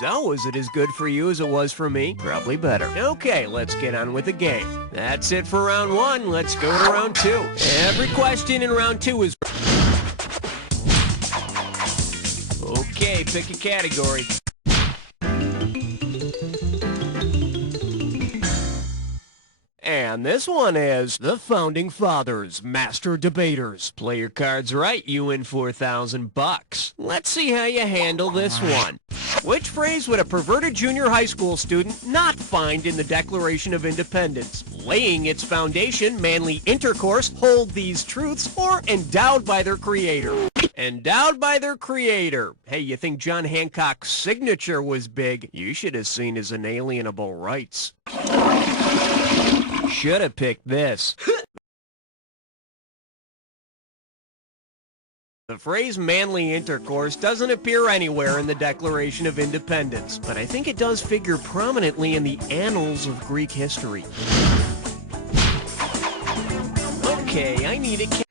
So, is it as good for you as it was for me? Probably better. Okay, let's get on with the game. That's it for round 1. Let's go to round 2. Every question in round 2 is... Okay, pick a category. And this one is the Founding Fathers, Master Debaters. Play your cards right, you win $4,000. Let's see how you handle this one. Which phrase would a perverted junior high school student not find in the Declaration of Independence? Laying its foundation, manly intercourse, hold these truths, or endowed by their creator? Endowed by their creator. Hey, you think John Hancock's signature was big? You should have seen his inalienable rights. Should have picked this. The phrase manly intercourse doesn't appear anywhere in the Declaration of Independence, but I think it does figure prominently in the annals of Greek history. Okay, I need a cat.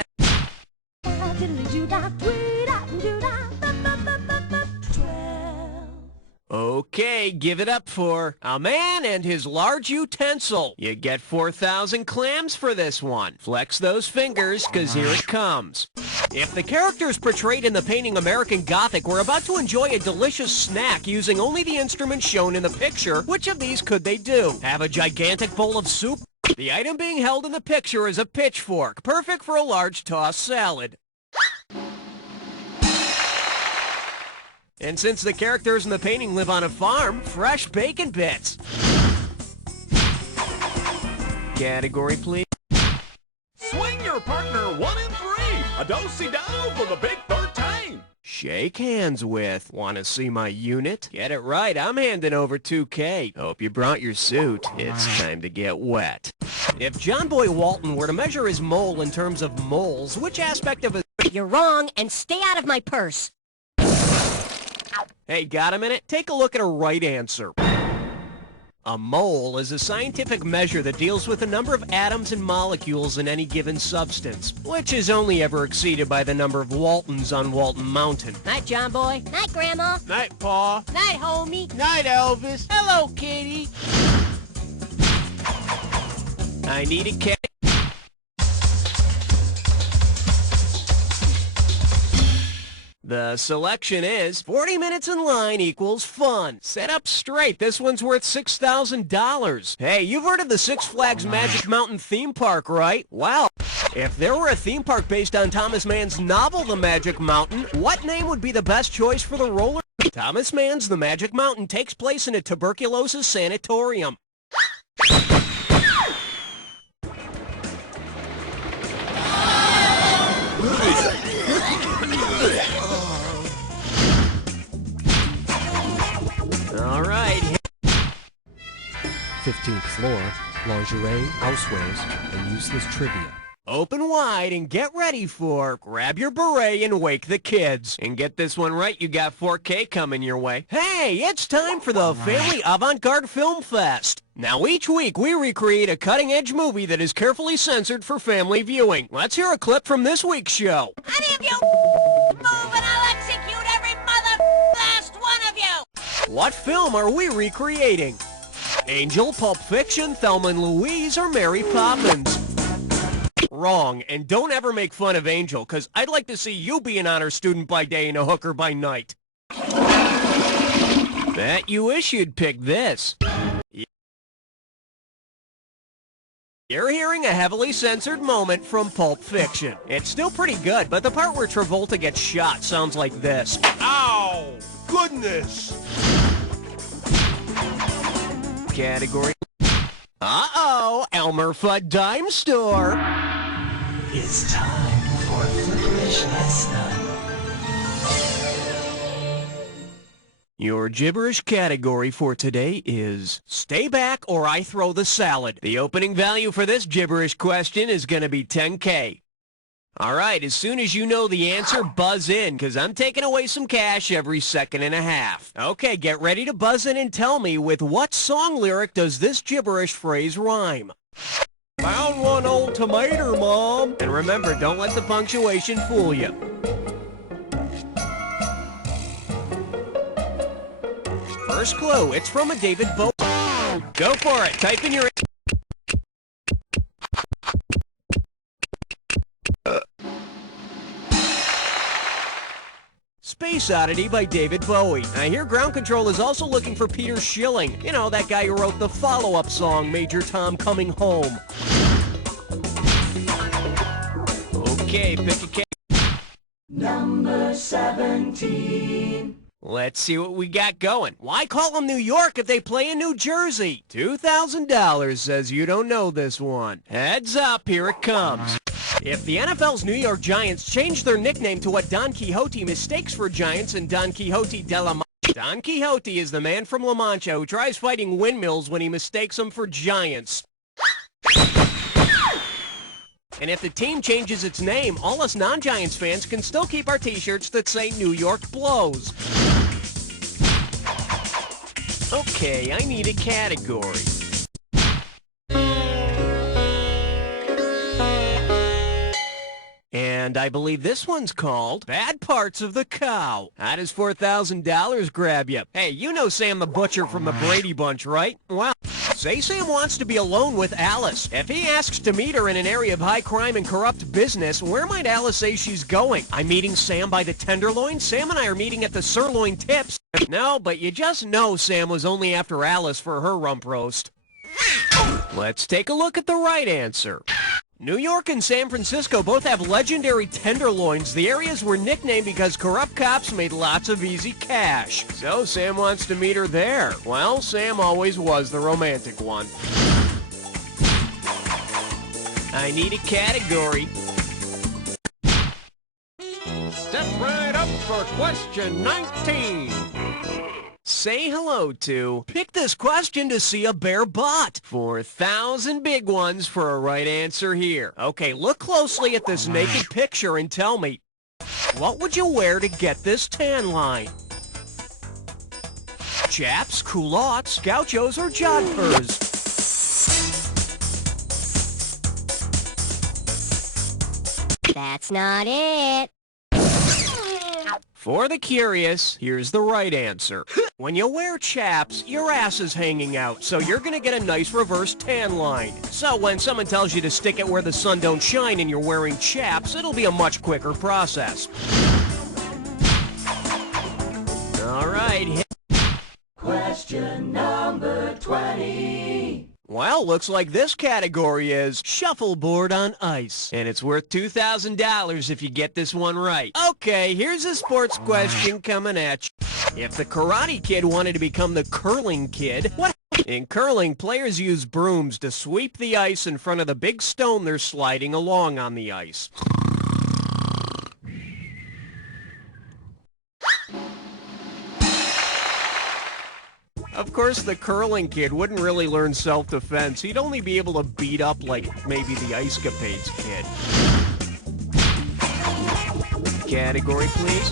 Okay, give it up for a man and his large utensil. You get 4,000 clams for this one. Flex those fingers, cause here it comes. If the characters portrayed in the painting American Gothic were about to enjoy a delicious snack using only the instruments shown in the picture, which of these could they do? Have a gigantic bowl of soup? The item being held in the picture is a pitchfork, perfect for a large tossed salad. And since the characters in the painting live on a farm, fresh bacon bits. Category, please. Swing your partner 1 and 3. A do-si-do for the big 13. Shake hands with. Want to see my unit? Get it right, I'm handing over 2K. Hope you brought your suit. It's time to get wet. If John Boy Walton were to measure his mole in terms of moles, which aspect of his... You're wrong, and stay out of my purse. Hey, got a minute? Take a look at a right answer. A mole is a scientific measure that deals with the number of atoms and molecules in any given substance, which is only ever exceeded by the number of Waltons on Walton Mountain. Night, John Boy. Night, Grandma. Night, Pa. Night, homie. Night, Elvis. Hello, Kitty. I need a cat. The selection is 40 minutes in line equals fun. Set up straight. This one's worth $6,000. Hey, you've heard of the Six Flags Magic Mountain theme park, right? Well, if there were a theme park based on Thomas Mann's novel The Magic Mountain, what name would be the best choice for the roller? Thomas Mann's The Magic Mountain takes place in a tuberculosis sanatorium. All right. 15th floor, lingerie, housewares, and useless trivia. Open wide and get ready for grab your beret and wake the kids. And get this one right, you got 4K coming your way. Hey, it's time for the Family Avant-Garde Film Fest. Now each week we recreate a cutting-edge movie that is carefully censored for family viewing. Let's hear a clip from this week's show. Any of you move and I'll execute every last one of you! What film are we recreating? Angel, Pulp Fiction, Thelma and Louise, or Mary Poppins? Wrong, and don't ever make fun of Angel, because I'd like to see you be an honor student by day and a hooker by night. Bet you wish you'd pick this. You're hearing a heavily censored moment from Pulp Fiction. It's still pretty good, but the part where Travolta gets shot sounds like this. Ow! Goodness! Category. Uh-oh, Elmer Fudd Dime Store. It's time for Flickerish Lesson. Your gibberish category for today is Stay Back or I Throw the Salad. The opening value for this gibberish question is going to be 10K. All right, as soon as you know the answer, buzz in, because I'm taking away some cash every second and a half. Okay, get ready to buzz in and tell me with what song lyric does this gibberish phrase rhyme? Found one old tomato, Mom. And remember, don't let the punctuation fool you. First clue, it's from a David Bowie. Go for it. Type in your... Space Oddity by David Bowie. I hear Ground Control is also looking for Peter Schilling. You know, that guy who wrote the follow-up song, Major Tom Coming Home. Okay, pick a case. Number 17. Let's see what we got going. Why call them New York if they play in New Jersey? $2,000 says you don't know this one. Heads up, here it comes. If the NFL's New York Giants change their nickname to what Don Quixote mistakes for Giants and Don Quixote de la Mancha, Don Quixote is the man from La Mancha who tries fighting windmills when he mistakes them for giants. And if the team changes its name, all us non-Giants fans can still keep our t-shirts that say New York Blows. Okay, I need a category. And I believe this one's called Bad Parts of the Cow. How does $4,000 grab you? Hey, you know Sam the Butcher from the Brady Bunch, right? Well, say Sam wants to be alone with Alice. If he asks to meet her in an area of high crime and corrupt business, where might Alice say she's going? I'm meeting Sam by the Tenderloin. Sam and I are meeting at the Sirloin Tips. No, but you just know Sam was only after Alice for her rump roast. Let's take a look at the right answer. New York and San Francisco both have legendary tenderloins. The areas were nicknamed because corrupt cops made lots of easy cash. So Sam wants to meet her there. Well, Sam always was the romantic one. I need a category. Step right up for question 19. Say hello to. Pick this question to see a bare butt. 4,000 big ones for a right answer here. Okay, look closely at this naked picture and tell me, what would you wear to get this tan line? Chaps, culottes, gauchos, or jodhpurs? That's not it. For the curious, here's the right answer. When you wear chaps, your ass is hanging out, so you're gonna get a nice reverse tan line. So when someone tells you to stick it where the sun don't shine and you're wearing chaps, it'll be a much quicker process. All right. Question number 20. Well, looks like this category is shuffleboard on ice. And it's worth $2,000 if you get this one right. Okay, here's a sports question coming at you. If the Karate Kid wanted to become the Curling Kid, what? In curling, players use brooms to sweep the ice in front of the big stone they're sliding along on the ice. Of course, the curling kid wouldn't really learn self-defense. He'd only be able to beat up, like, maybe the Ice Capades kid. Category, please.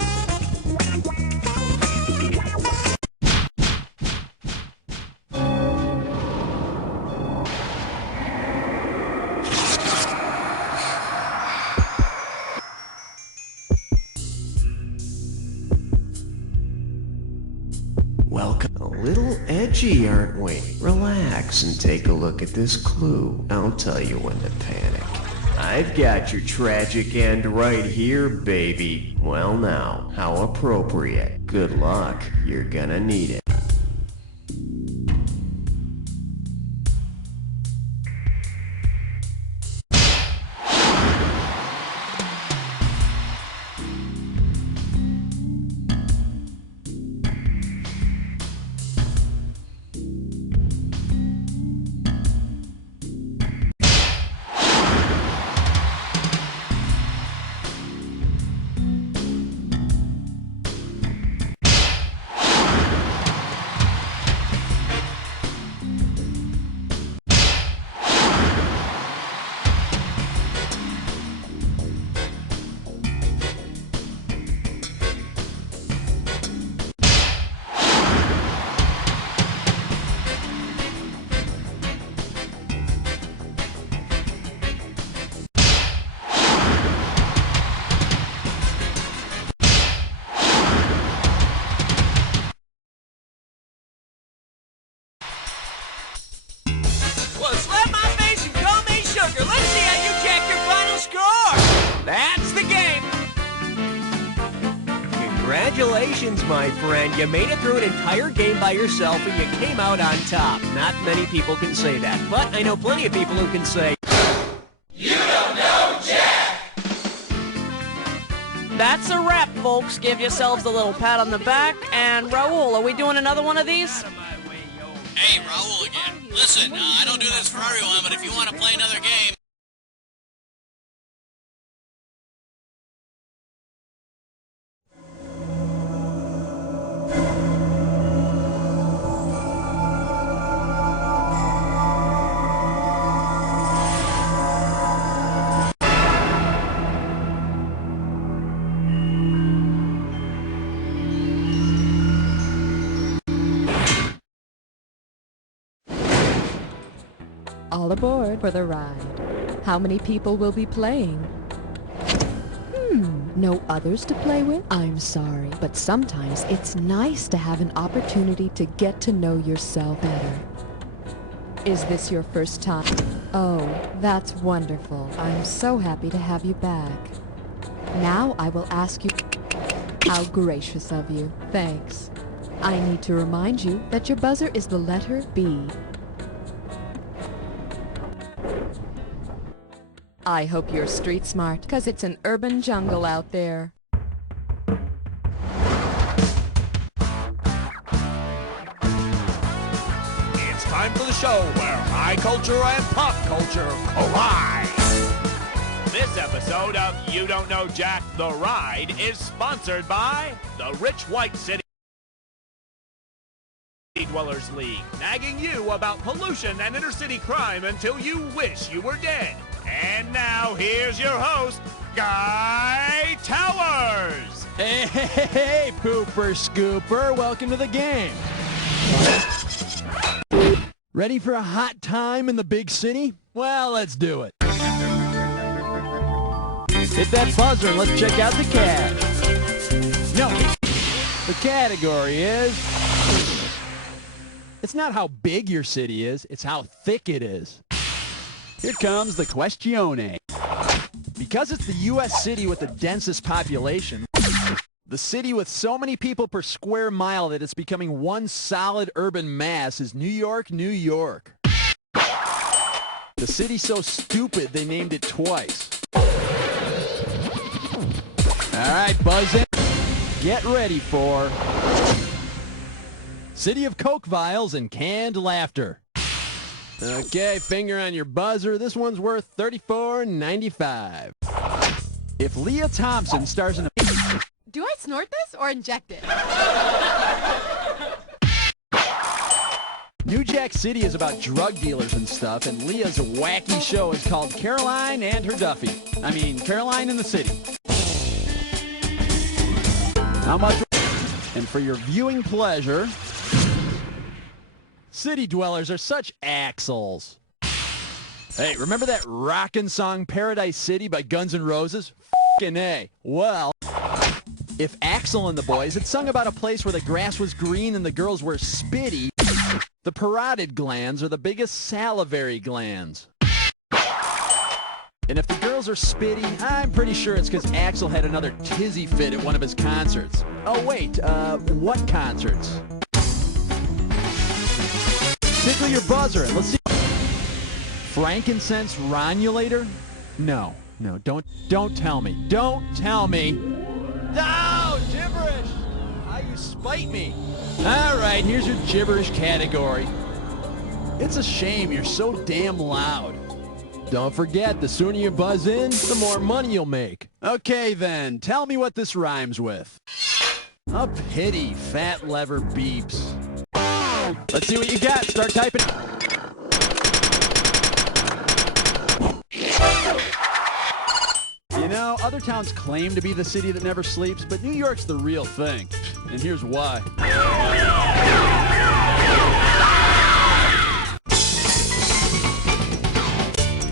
Welcome. A little edgy, aren't we? Relax and take a look at this clue. I'll tell you when to panic. I've got your tragic end right here, baby. Well now, how appropriate. Good luck. You're gonna need it. That's the game! Congratulations, my friend. You made it through an entire game by yourself and you came out on top. Not many people can say that, but I know plenty of people who can say, "You don't know Jack!" That's a wrap, folks. Give yourselves a little pat on the back. And Raul, are we doing another one of these? Hey, Raul again. Listen, I don't do this for everyone, but if you want to play another game... All aboard for the ride. How many people will be playing? No others to play with? I'm sorry, but sometimes it's nice to have an opportunity to get to know yourself better. Is this your first time? Oh, that's wonderful. I'm so happy to have you back. Now I will ask you... How gracious of you. Thanks. I need to remind you that your buzzer is the letter B. I hope you're street smart, because it's an urban jungle out there. It's time for the show where high culture and pop culture collide. This episode of You Don't Know Jack the Ride is sponsored by the Rich White City Dwellers League, nagging you about pollution and inner-city crime until you wish you were dead. And now, here's your host, Guy Towers! Hey, Pooper Scooper, welcome to the game. Ready for a hot time in the big city? Well, let's do it. Hit that buzzer and let's check out the cash. No, the category is... It's not how big your city is, it's how thick it is. Here comes the questione. Because it's the U.S. city with the densest population, the city with so many people per square mile that it's becoming one solid urban mass is New York, New York. The city's so stupid they named it twice. All right, buzz in. Get ready for City of Coke vials and canned laughter. Okay, finger on your buzzer. This one's worth $34.95. If Leah Thompson stars in a... Do I snort this or inject it? New Jack City is about drug dealers and stuff, and Leah's wacky show is called Caroline and Her Duffy. I mean, Caroline in the City. How much? And for your viewing pleasure, city dwellers are such axles. Hey, remember that rockin' song Paradise City by Guns N' Roses? F***ing A. Well, if Axl and the Boys had sung about a place where the grass was green and the girls were spitty, the parotid glands are the biggest salivary glands. And if the girls are spitty, I'm pretty sure it's because Axl had another tizzy fit at one of his concerts. Oh wait, what concerts? Tickle your buzzer and let's see. Frankincense Ronulator? No, don't tell me. Don't tell me. No, gibberish! How you spite me. All right, here's your gibberish category. It's a shame you're so damn loud. Don't forget, the sooner you buzz in, the more money you'll make. Okay then, tell me what this rhymes with. A pity, fat lever beeps. Let's see what you got. Start typing. You know, other towns claim to be the city that never sleeps, but New York's the real thing. And here's why.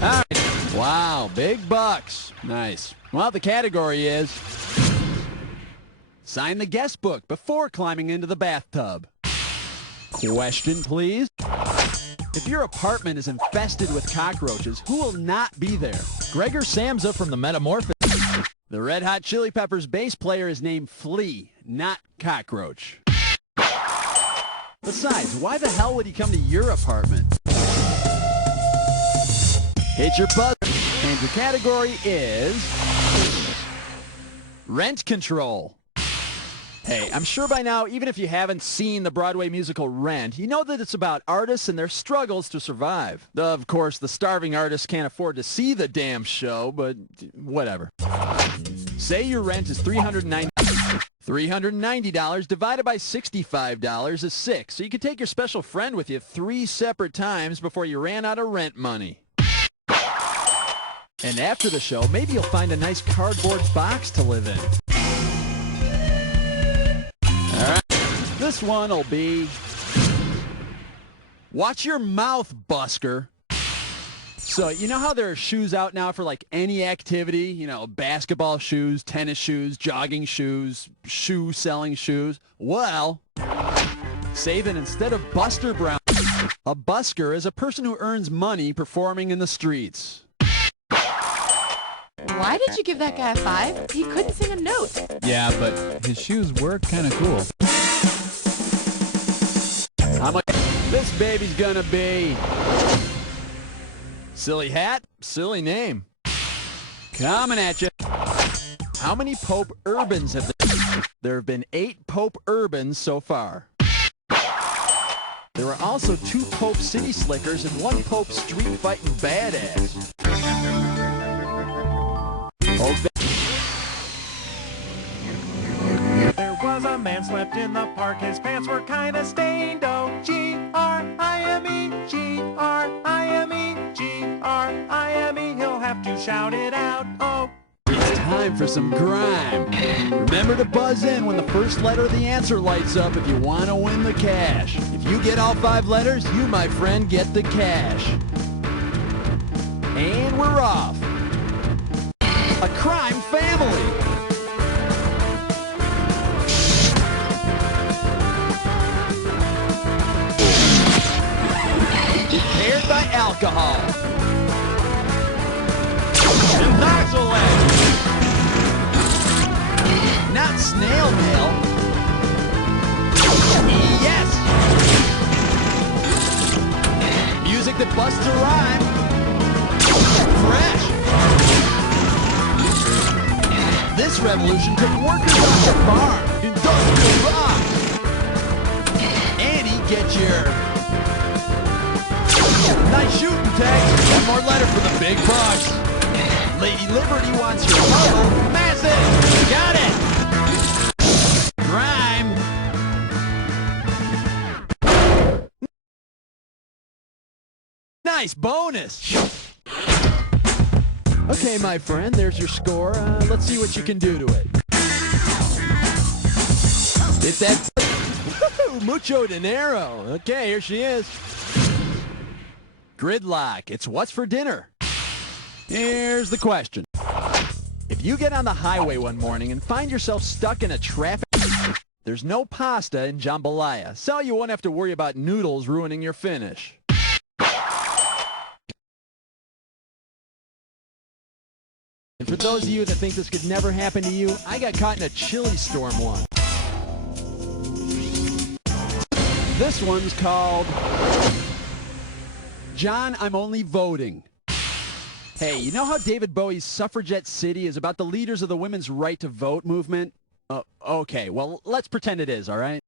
All right. Wow, big bucks. Nice. Well, the category is sign the guest book before climbing into the bathtub. Question, please. If your apartment is infested with cockroaches, who will not be there? Gregor Samsa from the Metamorphosis. The Red Hot Chili Peppers bass player is named Flea, not Cockroach. Besides, why the hell would he come to your apartment? Hit your buzzer, and your category is Rent Control. Hey, I'm sure by now, even if you haven't seen the Broadway musical Rent, you know that it's about artists and their struggles to survive. Of course, the starving artists can't afford to see the damn show, but whatever. Say your rent is $390 divided by $65 is 6. So you could take your special friend with you 3 separate times before you ran out of rent money. And after the show, maybe you'll find a nice cardboard box to live in. All right. This one will be... Watch your mouth, busker. So, you know how there are shoes out now for like any activity? You know, basketball shoes, tennis shoes, jogging shoes, shoe-selling shoes. Well, say that instead of Buster Brown, a busker is a person who earns money performing in the streets. Why did you give that guy a 5? He couldn't sing a note. Yeah, but his shoes were kind of cool. How much this baby's gonna be? Silly hat, silly name. Coming at you. How many Pope Urbans have there? There have been 8 Pope Urbans so far. There are also 2 Pope City Slickers and 1 Pope Street Fighting Badass. There was a man slept in the park, his pants were kinda stained. Oh, G-R-I-M-E, G-R-I-M-E, G-R-I-M-E, he'll have to shout it out, oh. It's time for some grime. Remember to buzz in when the first letter of the answer lights up if you want to win the cash. If you get all 5 letters, you, my friend, get the cash. And we're off. A crime family. Impaired by alcohol. Intoxicated. Not snail mail. Yes. Music that busts a rhyme. Fresh. This revolution took workers off the farm. Industrial rock. Annie, get your... Nice shooting, Tex. One more letter for the big bucks. Lady Liberty wants your huddle. Massive. Got it. Grime. Nice bonus. Okay, my friend, there's your score. Let's see what you can do to it. Hit that. Mucho dinero. Okay, here she is. Gridlock. It's what's for dinner. Here's the question. If you get on the highway one morning and find yourself stuck in a traffic... There's no pasta in jambalaya, so you won't have to worry about noodles ruining your finish. And for those of you that think this could never happen to you, I got caught in a chili storm once. This one's called... John, I'm only voting. Hey, you know how David Bowie's Suffragette City is about the leaders of the women's right to vote movement? Okay, well, let's pretend it is, all right?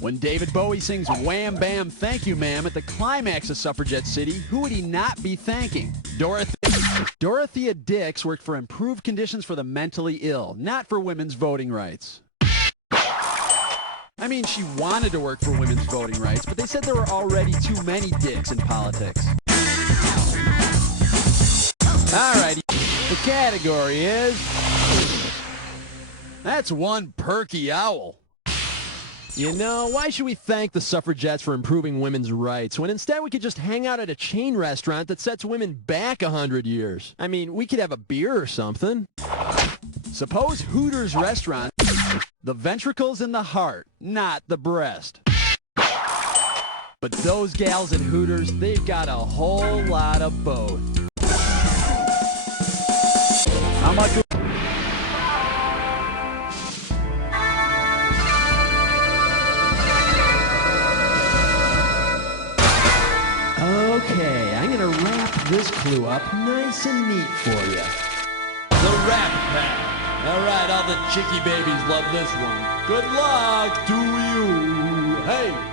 When David Bowie sings Wham Bam Thank You Ma'am at the climax of Suffragette City, who would he not be thanking? Dorothea Dix worked for improved conditions for the mentally ill, not for women's voting rights. I mean, she wanted to work for women's voting rights, but they said there were already too many dicks in politics. Alrighty, the category is... That's one perky owl. You know, why should we thank the suffragettes for improving women's rights when instead we could just hang out at a chain restaurant that sets women back 100 years? I mean, we could have a beer or something. Suppose Hooters restaurant, the ventricles in the heart, not the breast. But those gals at Hooters, they've got a whole lot of both. How much... Okay, I'm gonna wrap this clue up nice and neat for you. The Rap Pack. All right, all the chicky babies love this one. Good luck to you. Hey.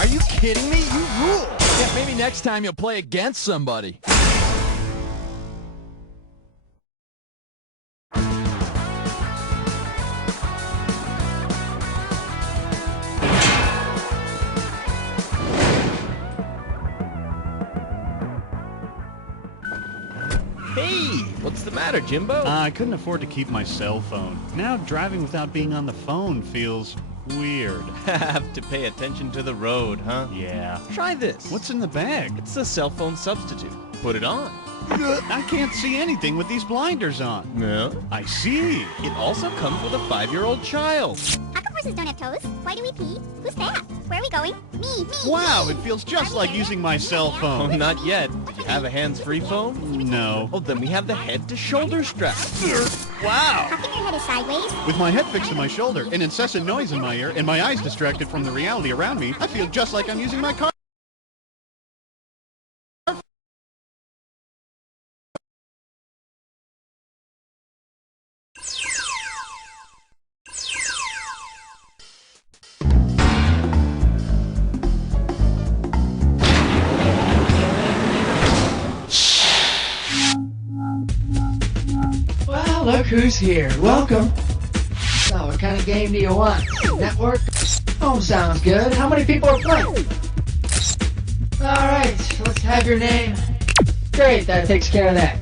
Are you kidding me? You rule. Yeah, maybe next time you'll play against somebody. Hey, what's the matter, Jimbo? I couldn't afford to keep my cell phone. Now driving without being on the phone feels weird. Have to pay attention to the road, huh? Yeah. Try this. What's in the bag? It's a cell phone substitute. Put it on. I can't see anything with these blinders on. No. I see. It also comes with a 5-year-old child. How come horses don't have toes? Why do we pee? Who's that? Where are we going? Me. Wow, it feels just like using my cell Oh, phone. not yet. Do you have a hands-free phone? No. Oh, then we have the head-to-shoulder strap. Wow. How come your head is sideways? With my head fixed to my shoulder, an incessant noise in my ear, and my eyes distracted from the reality around me, I feel just like I'm using my car. Well, look who's here. Welcome. So, what kind of game do you want? Network? Home sounds good. How many people are playing? Alright, let's have your name. Great, that takes care of that.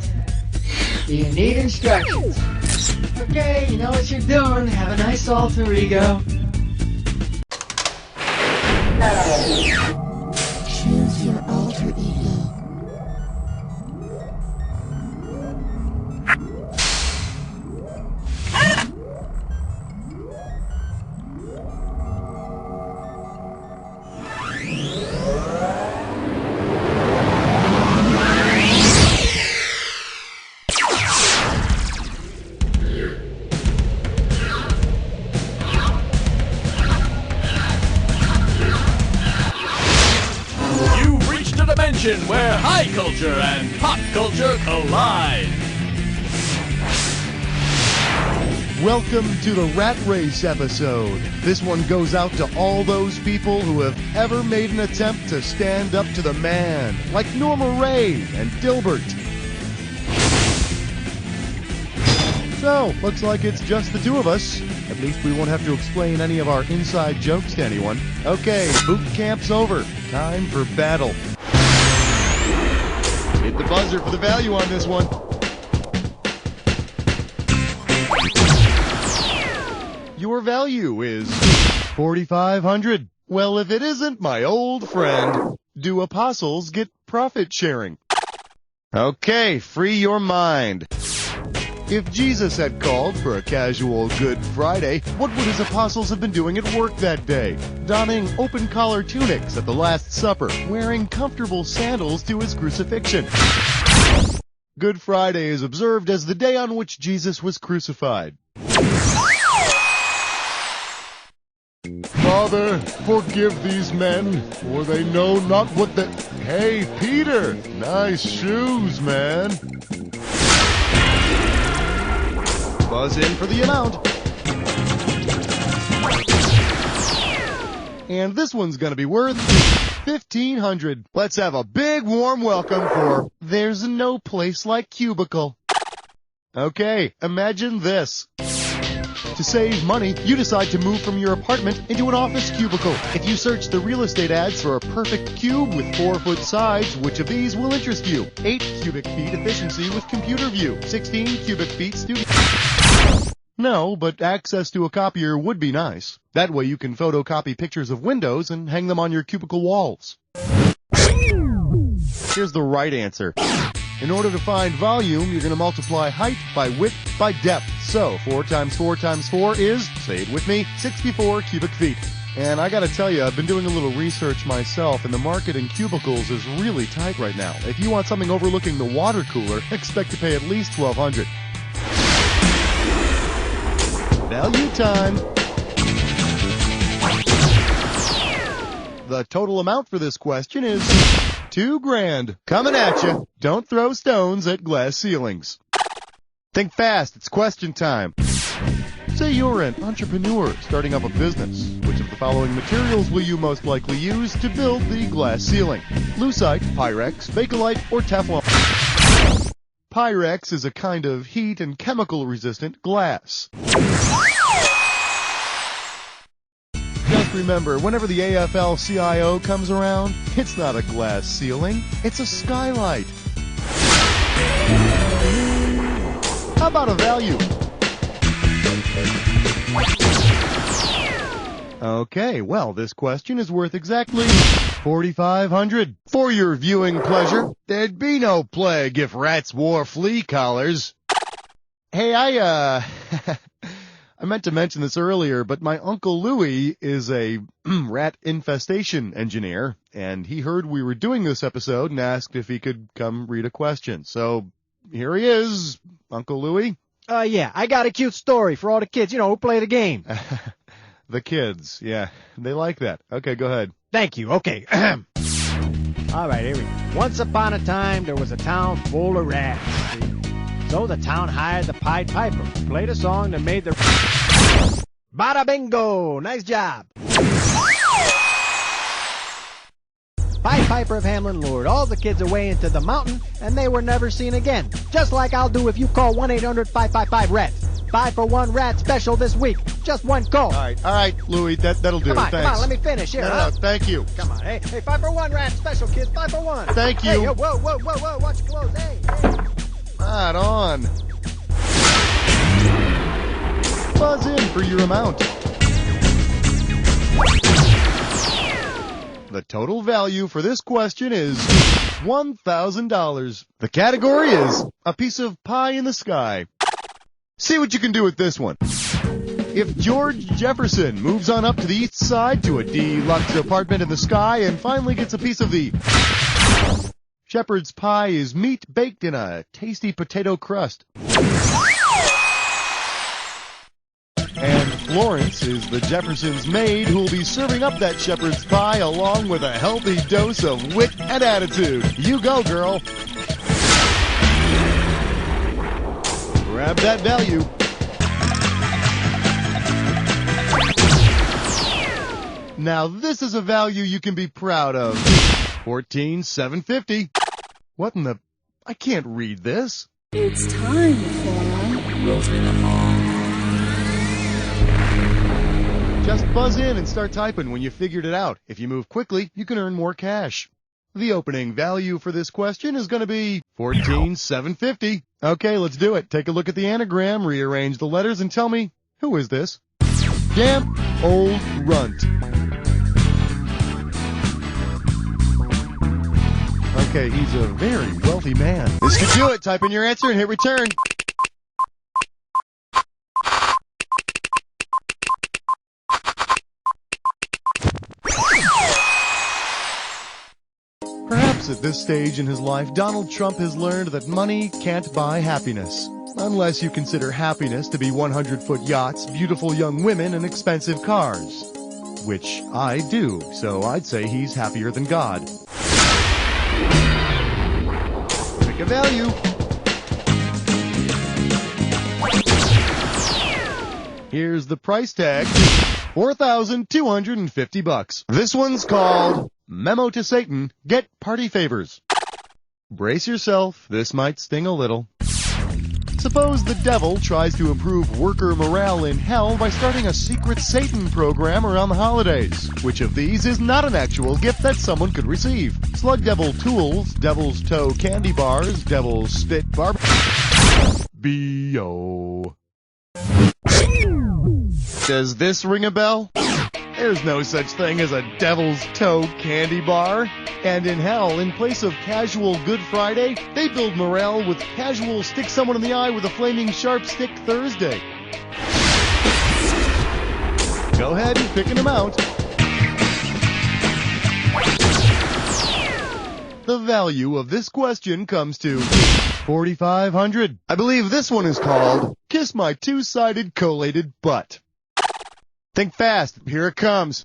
Do you need instructions? Okay, you know what you're doing. Have a nice alter ego. Choose your alter ego. You've reached a dimension where high culture and pop culture collide. Welcome to the Rat Race episode. This one goes out to all those people who have ever made an attempt to stand up to the man, like Norma Ray and Dilbert. So, looks like it's just the two of us. At least we won't have to explain any of our inside jokes to anyone. Okay, boot camp's over. Time for battle. Hit the buzzer for the value on this one. Your value is $4,500. Well, if it isn't my old friend, do apostles get profit sharing? Okay, free your mind. If Jesus had called for a casual Good Friday, what would his apostles have been doing at work that day? Donning open-collar tunics at the Last Supper, wearing comfortable sandals to his crucifixion. Good Friday is observed as the day on which Jesus was crucified. Father, forgive these men, for they know not what they... Hey, Peter! Nice shoes, man. Buzz in for the amount. And this one's gonna be worth $1,500. Let's have a big warm welcome for There's No Place Like Cubicle. Okay, imagine this. To save money, you decide to move from your apartment into an office cubicle. If you search the real estate ads for a perfect cube with 4-foot sides, which of these will interest you? 8 cubic feet efficiency with computer view, 16 cubic feet studio. No, but access to a copier would be nice. That way you can photocopy pictures of windows and hang them on your cubicle walls. Here's the right answer. In order to find volume, you're going to multiply height by width by depth. So 4 times 4 times 4 is, say it with me, 64 cubic feet. And I got to tell you, I've been doing a little research myself, and the market in cubicles is really tight right now. If you want something overlooking the water cooler, expect to pay at least $1,200. Value time. The total amount for this question is $2,000. Coming at you. Don't throw stones at glass ceilings. Think fast. It's question time. Say you're an entrepreneur starting up a business. Which of the following materials will you most likely use to build the glass ceiling? Lucite, Pyrex, Bakelite, or Teflon? Pyrex is a kind of heat and chemical resistant glass. Just remember, whenever the AFL-CIO comes around, it's not a glass ceiling, it's a skylight. How about a value? Okay, well, this question is worth exactly $4,500. For your viewing pleasure, there'd be no plague if rats wore flea collars. Hey, I meant to mention this earlier, but my Uncle Louie is a rat infestation engineer, and he heard we were doing this episode and asked if he could come read a question. So, here he is, Uncle Louie. Yeah, I got a cute story for all the kids, who play the game. The kids, yeah, they like that. Okay, go ahead. Thank you, okay. All right, here we go. Once upon a time, there was a town full of rats. See? So the town hired the Pied Piper, played a song that made the... Bada bingo! Nice job! Pied Piper of Hamlin lured all the kids away into the mountain, and they were never seen again. Just like I'll do if you call 1-800-555-RATS. 5-for-1 rat special this week. Just one call. All right, Louie, that'll do. Come Thanks. on, let me finish here. No, thank you. Come on, hey, 5-for-1 rat special, kids, 5-for-1. Thank you. Hey, whoa, watch your clothes, hey. Right on. Buzz in for your amount. The total value for this question is $1,000. The category is a piece of pie in the sky. See what you can do with this one. If George Jefferson moves on up to the east side to a deluxe apartment in the sky and finally gets a piece of the shepherd's pie is meat baked in a tasty potato crust. And Florence is the Jefferson's maid who will be serving up that shepherd's pie along with a healthy dose of wit and attitude. You go, girl. Grab that value. Now this is a value you can be proud of. $14,750. What in the... I can't read this. It's time for... Just buzz in and start typing when you figured it out. If you move quickly, you can earn more cash. The opening value for this question is going to be $14,750. Okay, let's do it. Take a look at the anagram, rearrange the letters, and tell me, who is this? Damp old runt. Okay, he's a very wealthy man. This could do it. Type in your answer and hit return. Perhaps at this stage in his life, Donald Trump has learned that money can't buy happiness. Unless you consider happiness to be 100-foot yachts, beautiful young women, and expensive cars. Which I do, so I'd say he's happier than God. Pick a value. Here's the price tag. $4,250. This one's called Memo to Satan, Get Party Favors. Brace yourself, this might sting a little. Suppose the devil tries to improve worker morale in hell by starting a secret Satan program around the holidays. Which of these is not an actual gift that someone could receive? Slug Devil tools, Devil's Toe candy bars, Devil's Spit barb... B.O. Does this ring a bell? There's no such thing as a Devil's Toe candy bar. And in hell, in place of casual Good Friday, they build morale with casual stick someone in the eye with a flaming sharp stick Thursday. Go ahead and pick an amount. The value of this question comes to $4,500. I believe this one is called Kiss My Two-Sided Collated Butt. Think fast. Here it comes.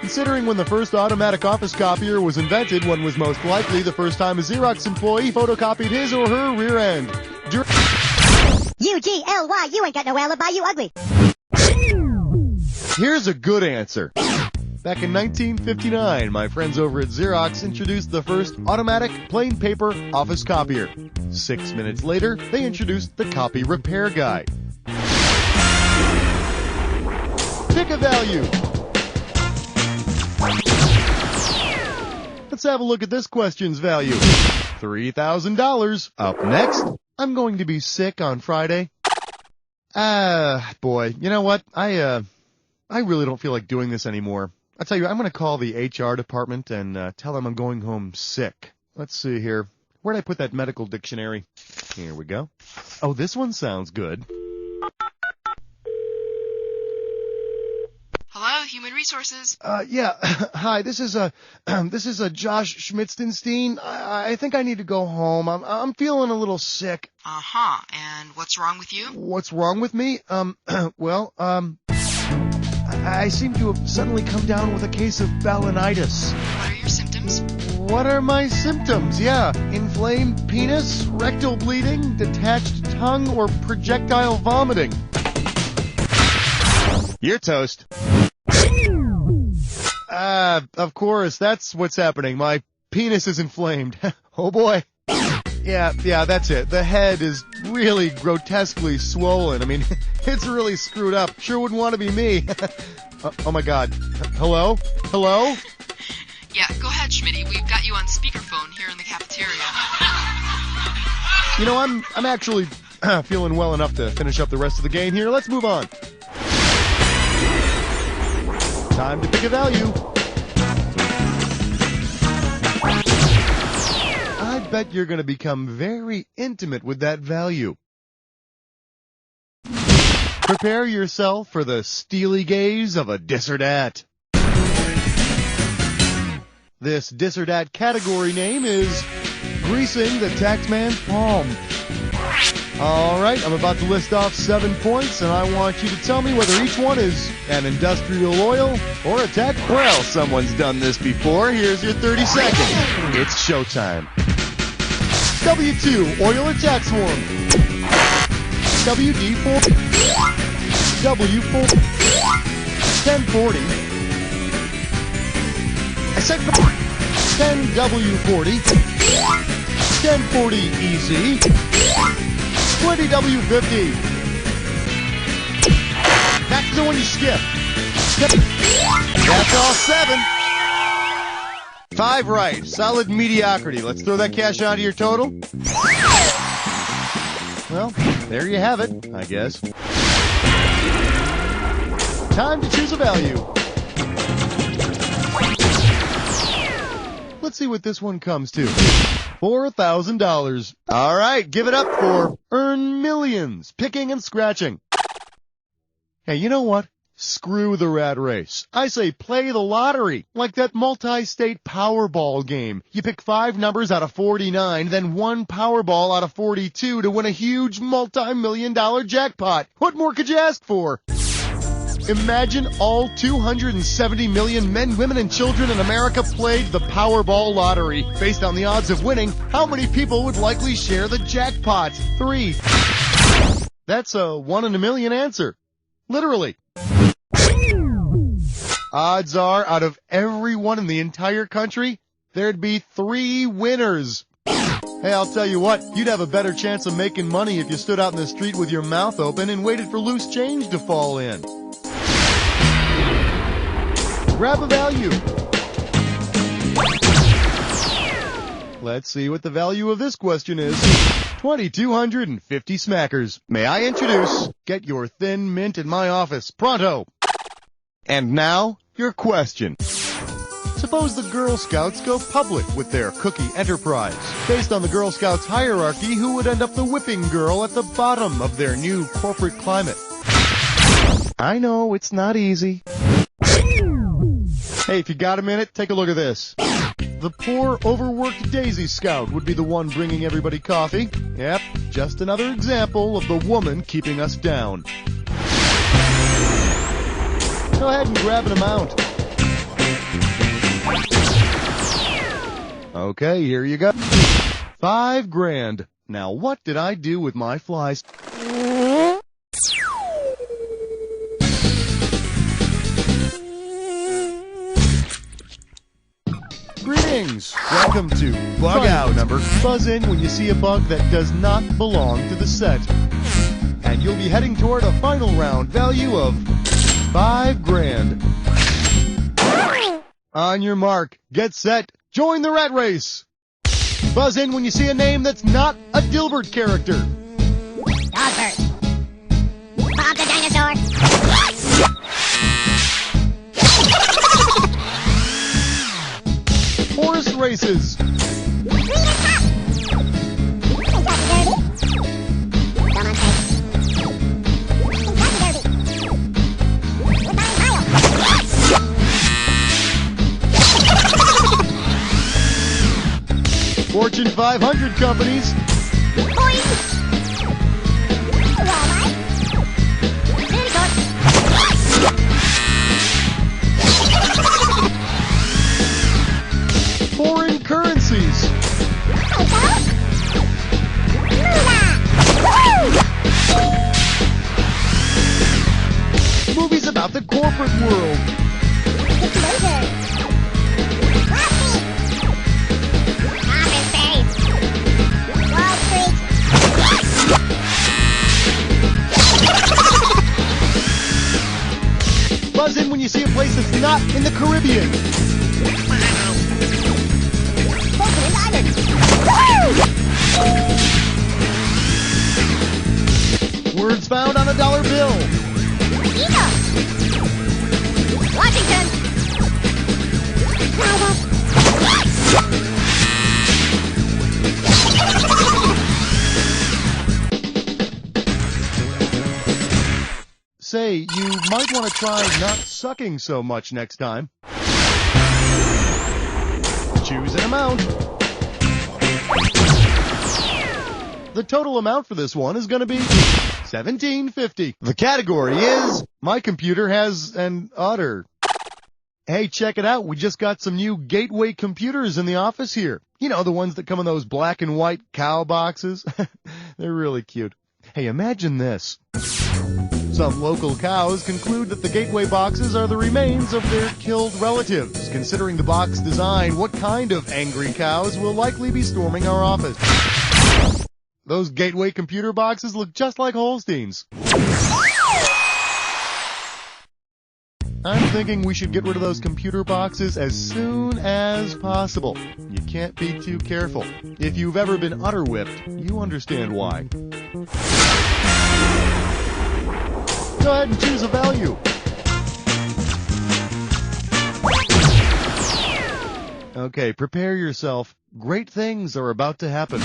Considering when the first automatic office copier was invented, one was most likely the first time a Xerox employee photocopied his or her rear end. U-G-L-Y, you ain't got no alibi, you ugly. Here's a good answer. Back in 1959, my friends over at Xerox introduced the first automatic plain paper office copier. 6 minutes later, they introduced the copy repair guide. Pick a value. Let's have a look at this question's value. $3,000. Up next, I'm going to be sick on Friday. Boy, you know what? I really don't feel like doing this anymore. I'll tell you, I'm going to call the HR department and tell them I'm going home sick. Let's see here. Where'd I put that medical dictionary? Here we go. Oh, this one sounds good. Hello, Human Resources. Yeah. Hi, this is Josh Schmitzenstein. I think I need to go home. I'm feeling a little sick. Uh-huh. And what's wrong with you? What's wrong with me? I seem to have suddenly come down with a case of balanitis. What are your symptoms? What are my symptoms? Yeah. Inflamed penis, rectal bleeding, detached tongue, or projectile vomiting. You're toast. Of course, that's what's happening. My penis is inflamed. Oh boy. Yeah, that's it. The head is really grotesquely swollen. I mean, it's really screwed up. Sure wouldn't want to be me. Oh my God. Hello? Hello? Yeah, go ahead, Schmitty. We've got you on speakerphone here in the cafeteria. You know, I'm actually feeling well enough to finish up the rest of the game here. Let's move on. Time to pick a value. I bet you're going to become very intimate with that value. Prepare yourself for the steely gaze of a dis or dat. This dis or dat category name is Greasing the Taxman's Palm. All right, I'm about to list off 7 points, and I want you to tell me whether each one is an industrial oil or a tax. Well, someone's done this before. Here's your 30 seconds. It's showtime. W2, oil or tax form. WD4. W4. 1040. I said 10W40. 1040 EZ. 20W50. Back to the one you skipped. That's all 7. 5 right. Solid mediocrity. Let's throw that cash onto your total. Well, there you have it, I guess. Time to choose a value. Let's see what this one comes to. $4,000. All right, give it up for Earn Millions, Picking and Scratching. Hey, you know what? Screw the rat race. I say play the lottery, like that multi-state Powerball game. You pick 5 numbers out of 49, then 1 Powerball out of 42 to win a huge multi-million-dollar jackpot. What more could you ask for? Imagine all 270 million men, women, and children in America played the Powerball lottery. Based on the odds of winning, how many people would likely share the jackpot? 3. That's a 1 in a million answer. Literally. Odds are, out of everyone in the entire country, there'd be 3 winners. Hey, I'll tell you what, you'd have a better chance of making money if you stood out in the street with your mouth open and waited for loose change to fall in. Grab a value. Let's see what the value of this question is. 2,250 smackers. May I introduce, get your thin mint in my office, pronto. And now, your question. Suppose the Girl Scouts go public with their cookie enterprise. Based on the Girl Scouts hierarchy, who would end up the whipping girl at the bottom of their new corporate climate? I know, it's not easy. Hey, if you got a minute, take a look at this. The poor, overworked Daisy Scout would be the one bringing everybody coffee. Yep, just another example of the woman keeping us down. Go ahead and grab an amount. Okay, here you go. $5,000. Now, what did I do with my flies? Greetings! Welcome to Bug Out. Number. Buzz in when you see a bug that does not belong to the set. And you'll be heading toward a final round value of $5,000. On your mark, get set, join the rat race. Buzz in when you see a name that's not a Dilbert character. Dogbert. Bob the dinosaur. Horse races. Fortune 500 companies. Foreign currencies. Movies about the corporate world. Buzz in when you see a place that's not in the Caribbean. Words found on a dollar bill. Washington. Say, you might want to try not sucking so much next time. Choose an amount. The total amount for this one is going to be $17.50. The category is my computer has an udder. Hey, check it out. We just got some new Gateway computers in the office here. You know, the ones that come in those black and white cow boxes. They're really cute. Hey, imagine this. Some local cows conclude that the Gateway boxes are the remains of their killed relatives. Considering the box design, what kind of angry cows will likely be storming our office? Those Gateway computer boxes look just like Holsteins. I'm thinking we should get rid of those computer boxes as soon as possible. You can't be too careful. If you've ever been udder whipped, you understand why. Go ahead and choose a value. Okay, prepare yourself. Great things are about to happen.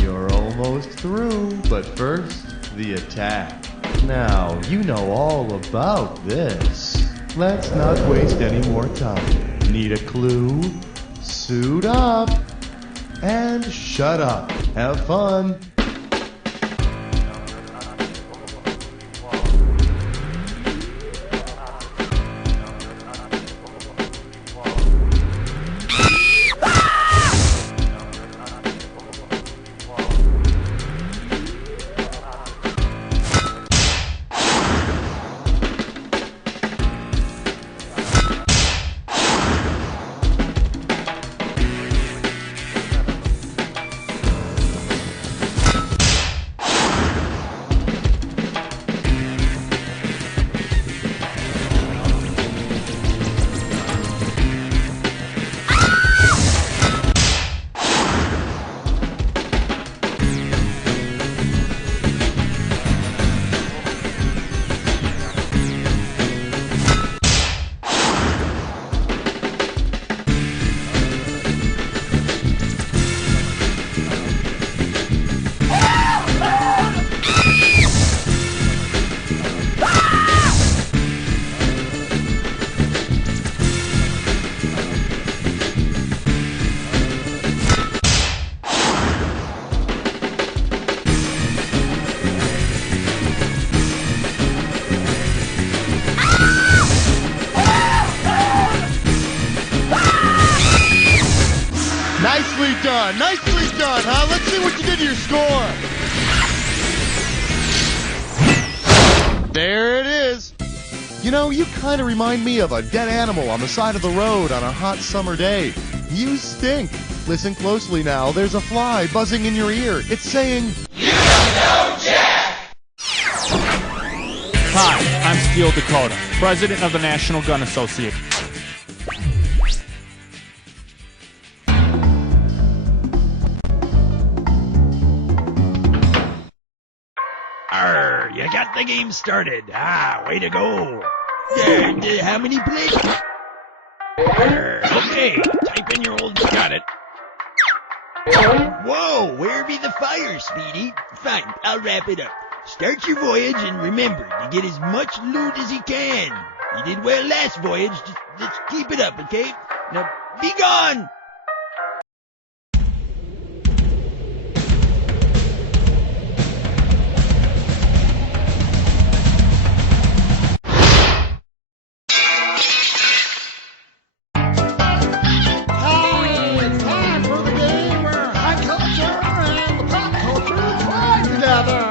You're almost through, but first, the attack. Now, you know all about this. Let's not waste any more time. Need a clue? Suit up. And shut up. Have fun. Nicely done, huh? Let's see what you did to your score. There it is. You know, you kind of remind me of a dead animal on the side of the road on a hot summer day. You stink. Listen closely now. There's a fly buzzing in your ear. It's saying, "You don't know Jack!" Hi, I'm Steel Dakota, president of the National Gun Association. Arr, you got the game started. Ah, way to go. There, how many plays? Arr, okay, type in your old... Got it. Whoa, where be the fire, Speedy? Fine, I'll wrap it up. Start your voyage and remember to get as much loot as you can. You did well last voyage, just let's keep it up, okay? Now, be gone! It's time for the game where high culture and the pop culture collide together.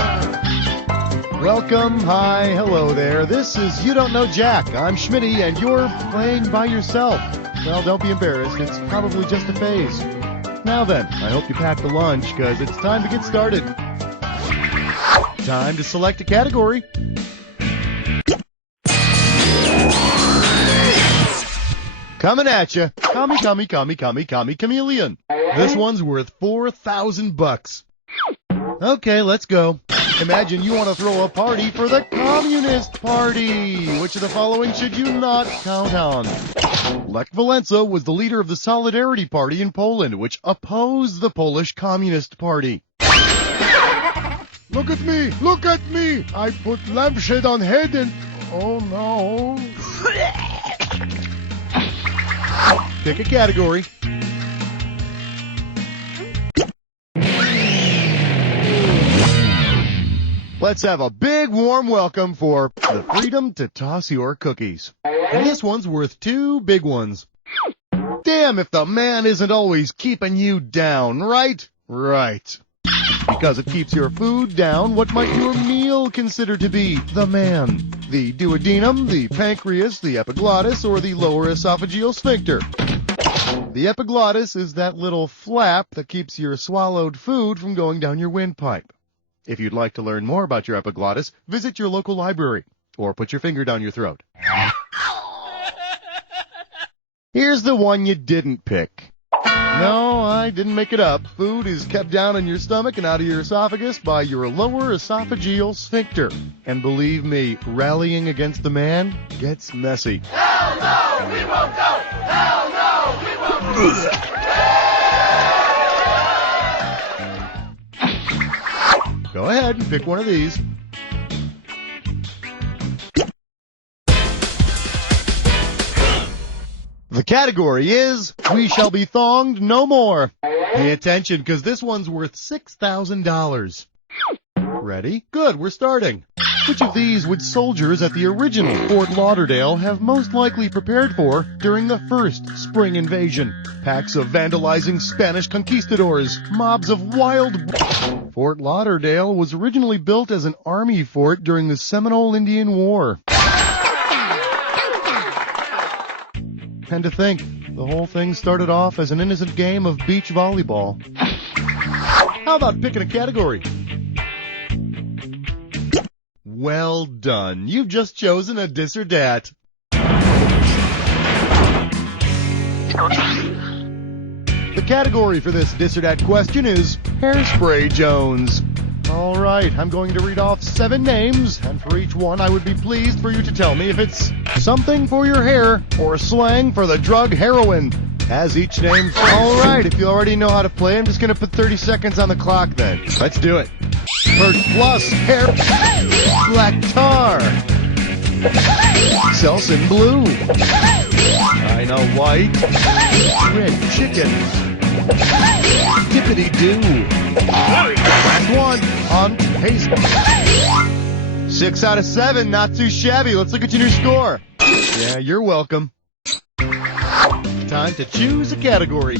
Welcome, hi, hello there. This is You Don't Know Jack. I'm Schmitty, and you're playing by yourself. Well, don't be embarrassed. It's probably just a phase. Now then, I hope you packed a lunch, because it's time to get started. Time to select a category. Coming at you. Commie, chameleon. This one's worth $4,000. Okay, let's go. Imagine you want to throw a party for the Communist Party. Which of the following should you not count on? Lech Walesa was the leader of the Solidarity Party in Poland, which opposed the Polish Communist Party. Look at me! Look at me! I put lampshade on head and... Oh no. Pick a category. Let's have a big warm welcome for the freedom to toss your cookies. And this one's worth 2 big ones. Damn if the man isn't always keeping you down, right? Right. Because it keeps your food down, what might your meal consider to be the man? The duodenum, the pancreas, the epiglottis, or the lower esophageal sphincter? The epiglottis is that little flap that keeps your swallowed food from going down your windpipe. If you'd like to learn more about your epiglottis, visit your local library, or put your finger down your throat. Here's the one you didn't pick. No, I didn't make it up. Food is kept down in your stomach and out of your esophagus by your lower esophageal sphincter. And believe me, rallying against the man gets messy. Hell no, we won't go! Hell no, we won't go! Go ahead and pick one of these. The category is We Shall Be Thonged No More. Pay attention, because this one's worth $6,000. Ready? Good, we're starting. Which of these would soldiers at the original Fort Lauderdale have most likely prepared for during the first spring invasion? Packs of vandalizing Spanish conquistadors, mobs of wild... Fort Lauderdale was originally built as an army fort during the Seminole Indian War. And to think, the whole thing started off as an innocent game of beach volleyball. How about picking a category? Well done. You've just chosen a dis or dat. The category for this dis or dat question is Hairspray Jones. All right, I'm going to read off 7 names, and for each one I would be pleased for you to tell me if it's something for your hair or slang for the drug heroin. As each name... All right, if you already know how to play, I'm just going to put 30 seconds on the clock then. Let's do it. Perch Plus Hair... Black Tar. Selsun Blue. I know White. Red Chicken. Dippity Doo. Last one. On pace. 6 out of 7. Not too shabby. Let's look at your new score. Yeah, you're welcome. Time to choose a category.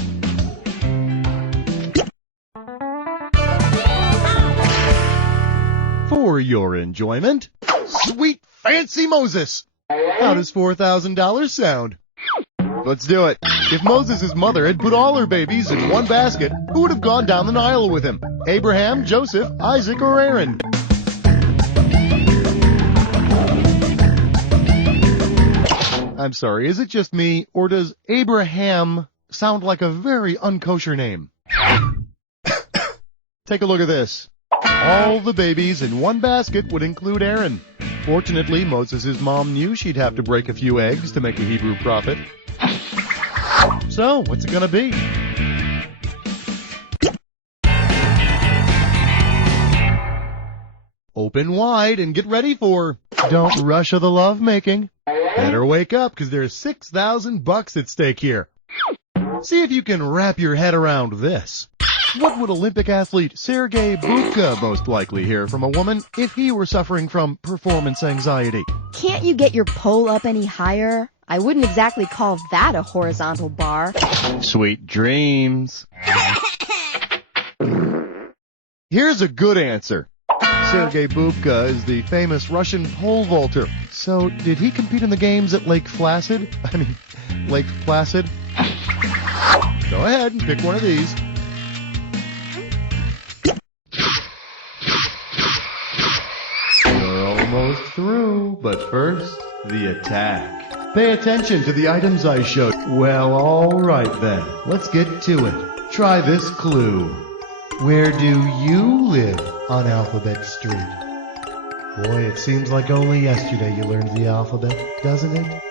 for your enjoyment, Sweet Fancy Moses. How does $4,000 sound? Let's do it. If Moses' mother had put all her babies in one basket, who would have gone down the Nile with him? Abraham, Joseph, Isaac, or Aaron? I'm sorry, is it just me, or does Abraham sound like a very unkosher name? Take a look at this. All the babies in one basket would include Aaron. Fortunately, Moses' mom knew she'd have to break a few eggs to make a Hebrew prophet. So, what's it gonna be? Open wide and get ready for Don't Rush of the Lovemaking. Better wake up, because there's $6,000 at stake here. See if you can wrap your head around this. What would Olympic athlete Sergei Bubka most likely hear from a woman if he were suffering from performance anxiety? Can't you get your pole up any higher? I wouldn't exactly call that a horizontal bar. Sweet dreams. Here's a good answer. Sergei Bubka is the famous Russian pole vaulter. So, did he compete in the games at Lake Placid? Lake Placid? Go ahead and pick one of these. You're almost through, but first, the attack. Pay attention to the items I showed. Well, alright then. Let's get to it. Try this clue. Where do you live on Alphabet Street? Boy, it seems like only yesterday you learned the alphabet, doesn't it?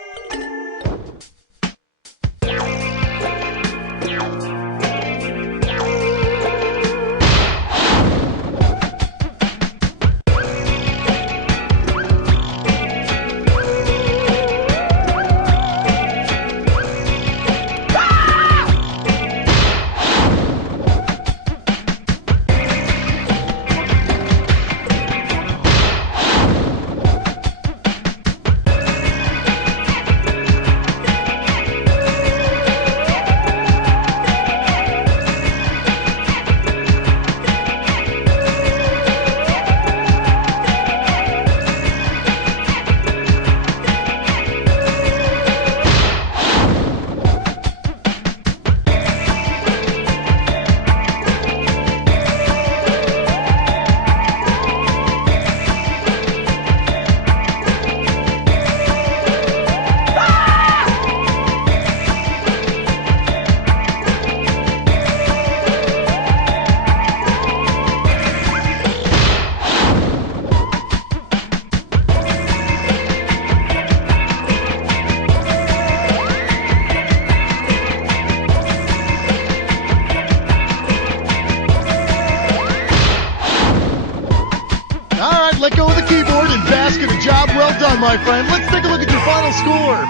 Let go of the keyboard and bask in a job well done, my friend. Let's take a look at your final score.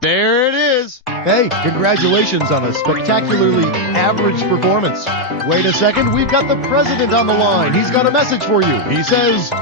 There it is. Hey, congratulations on a spectacularly average performance. Wait a second, we've got the president on the line. He's got a message for you. He says,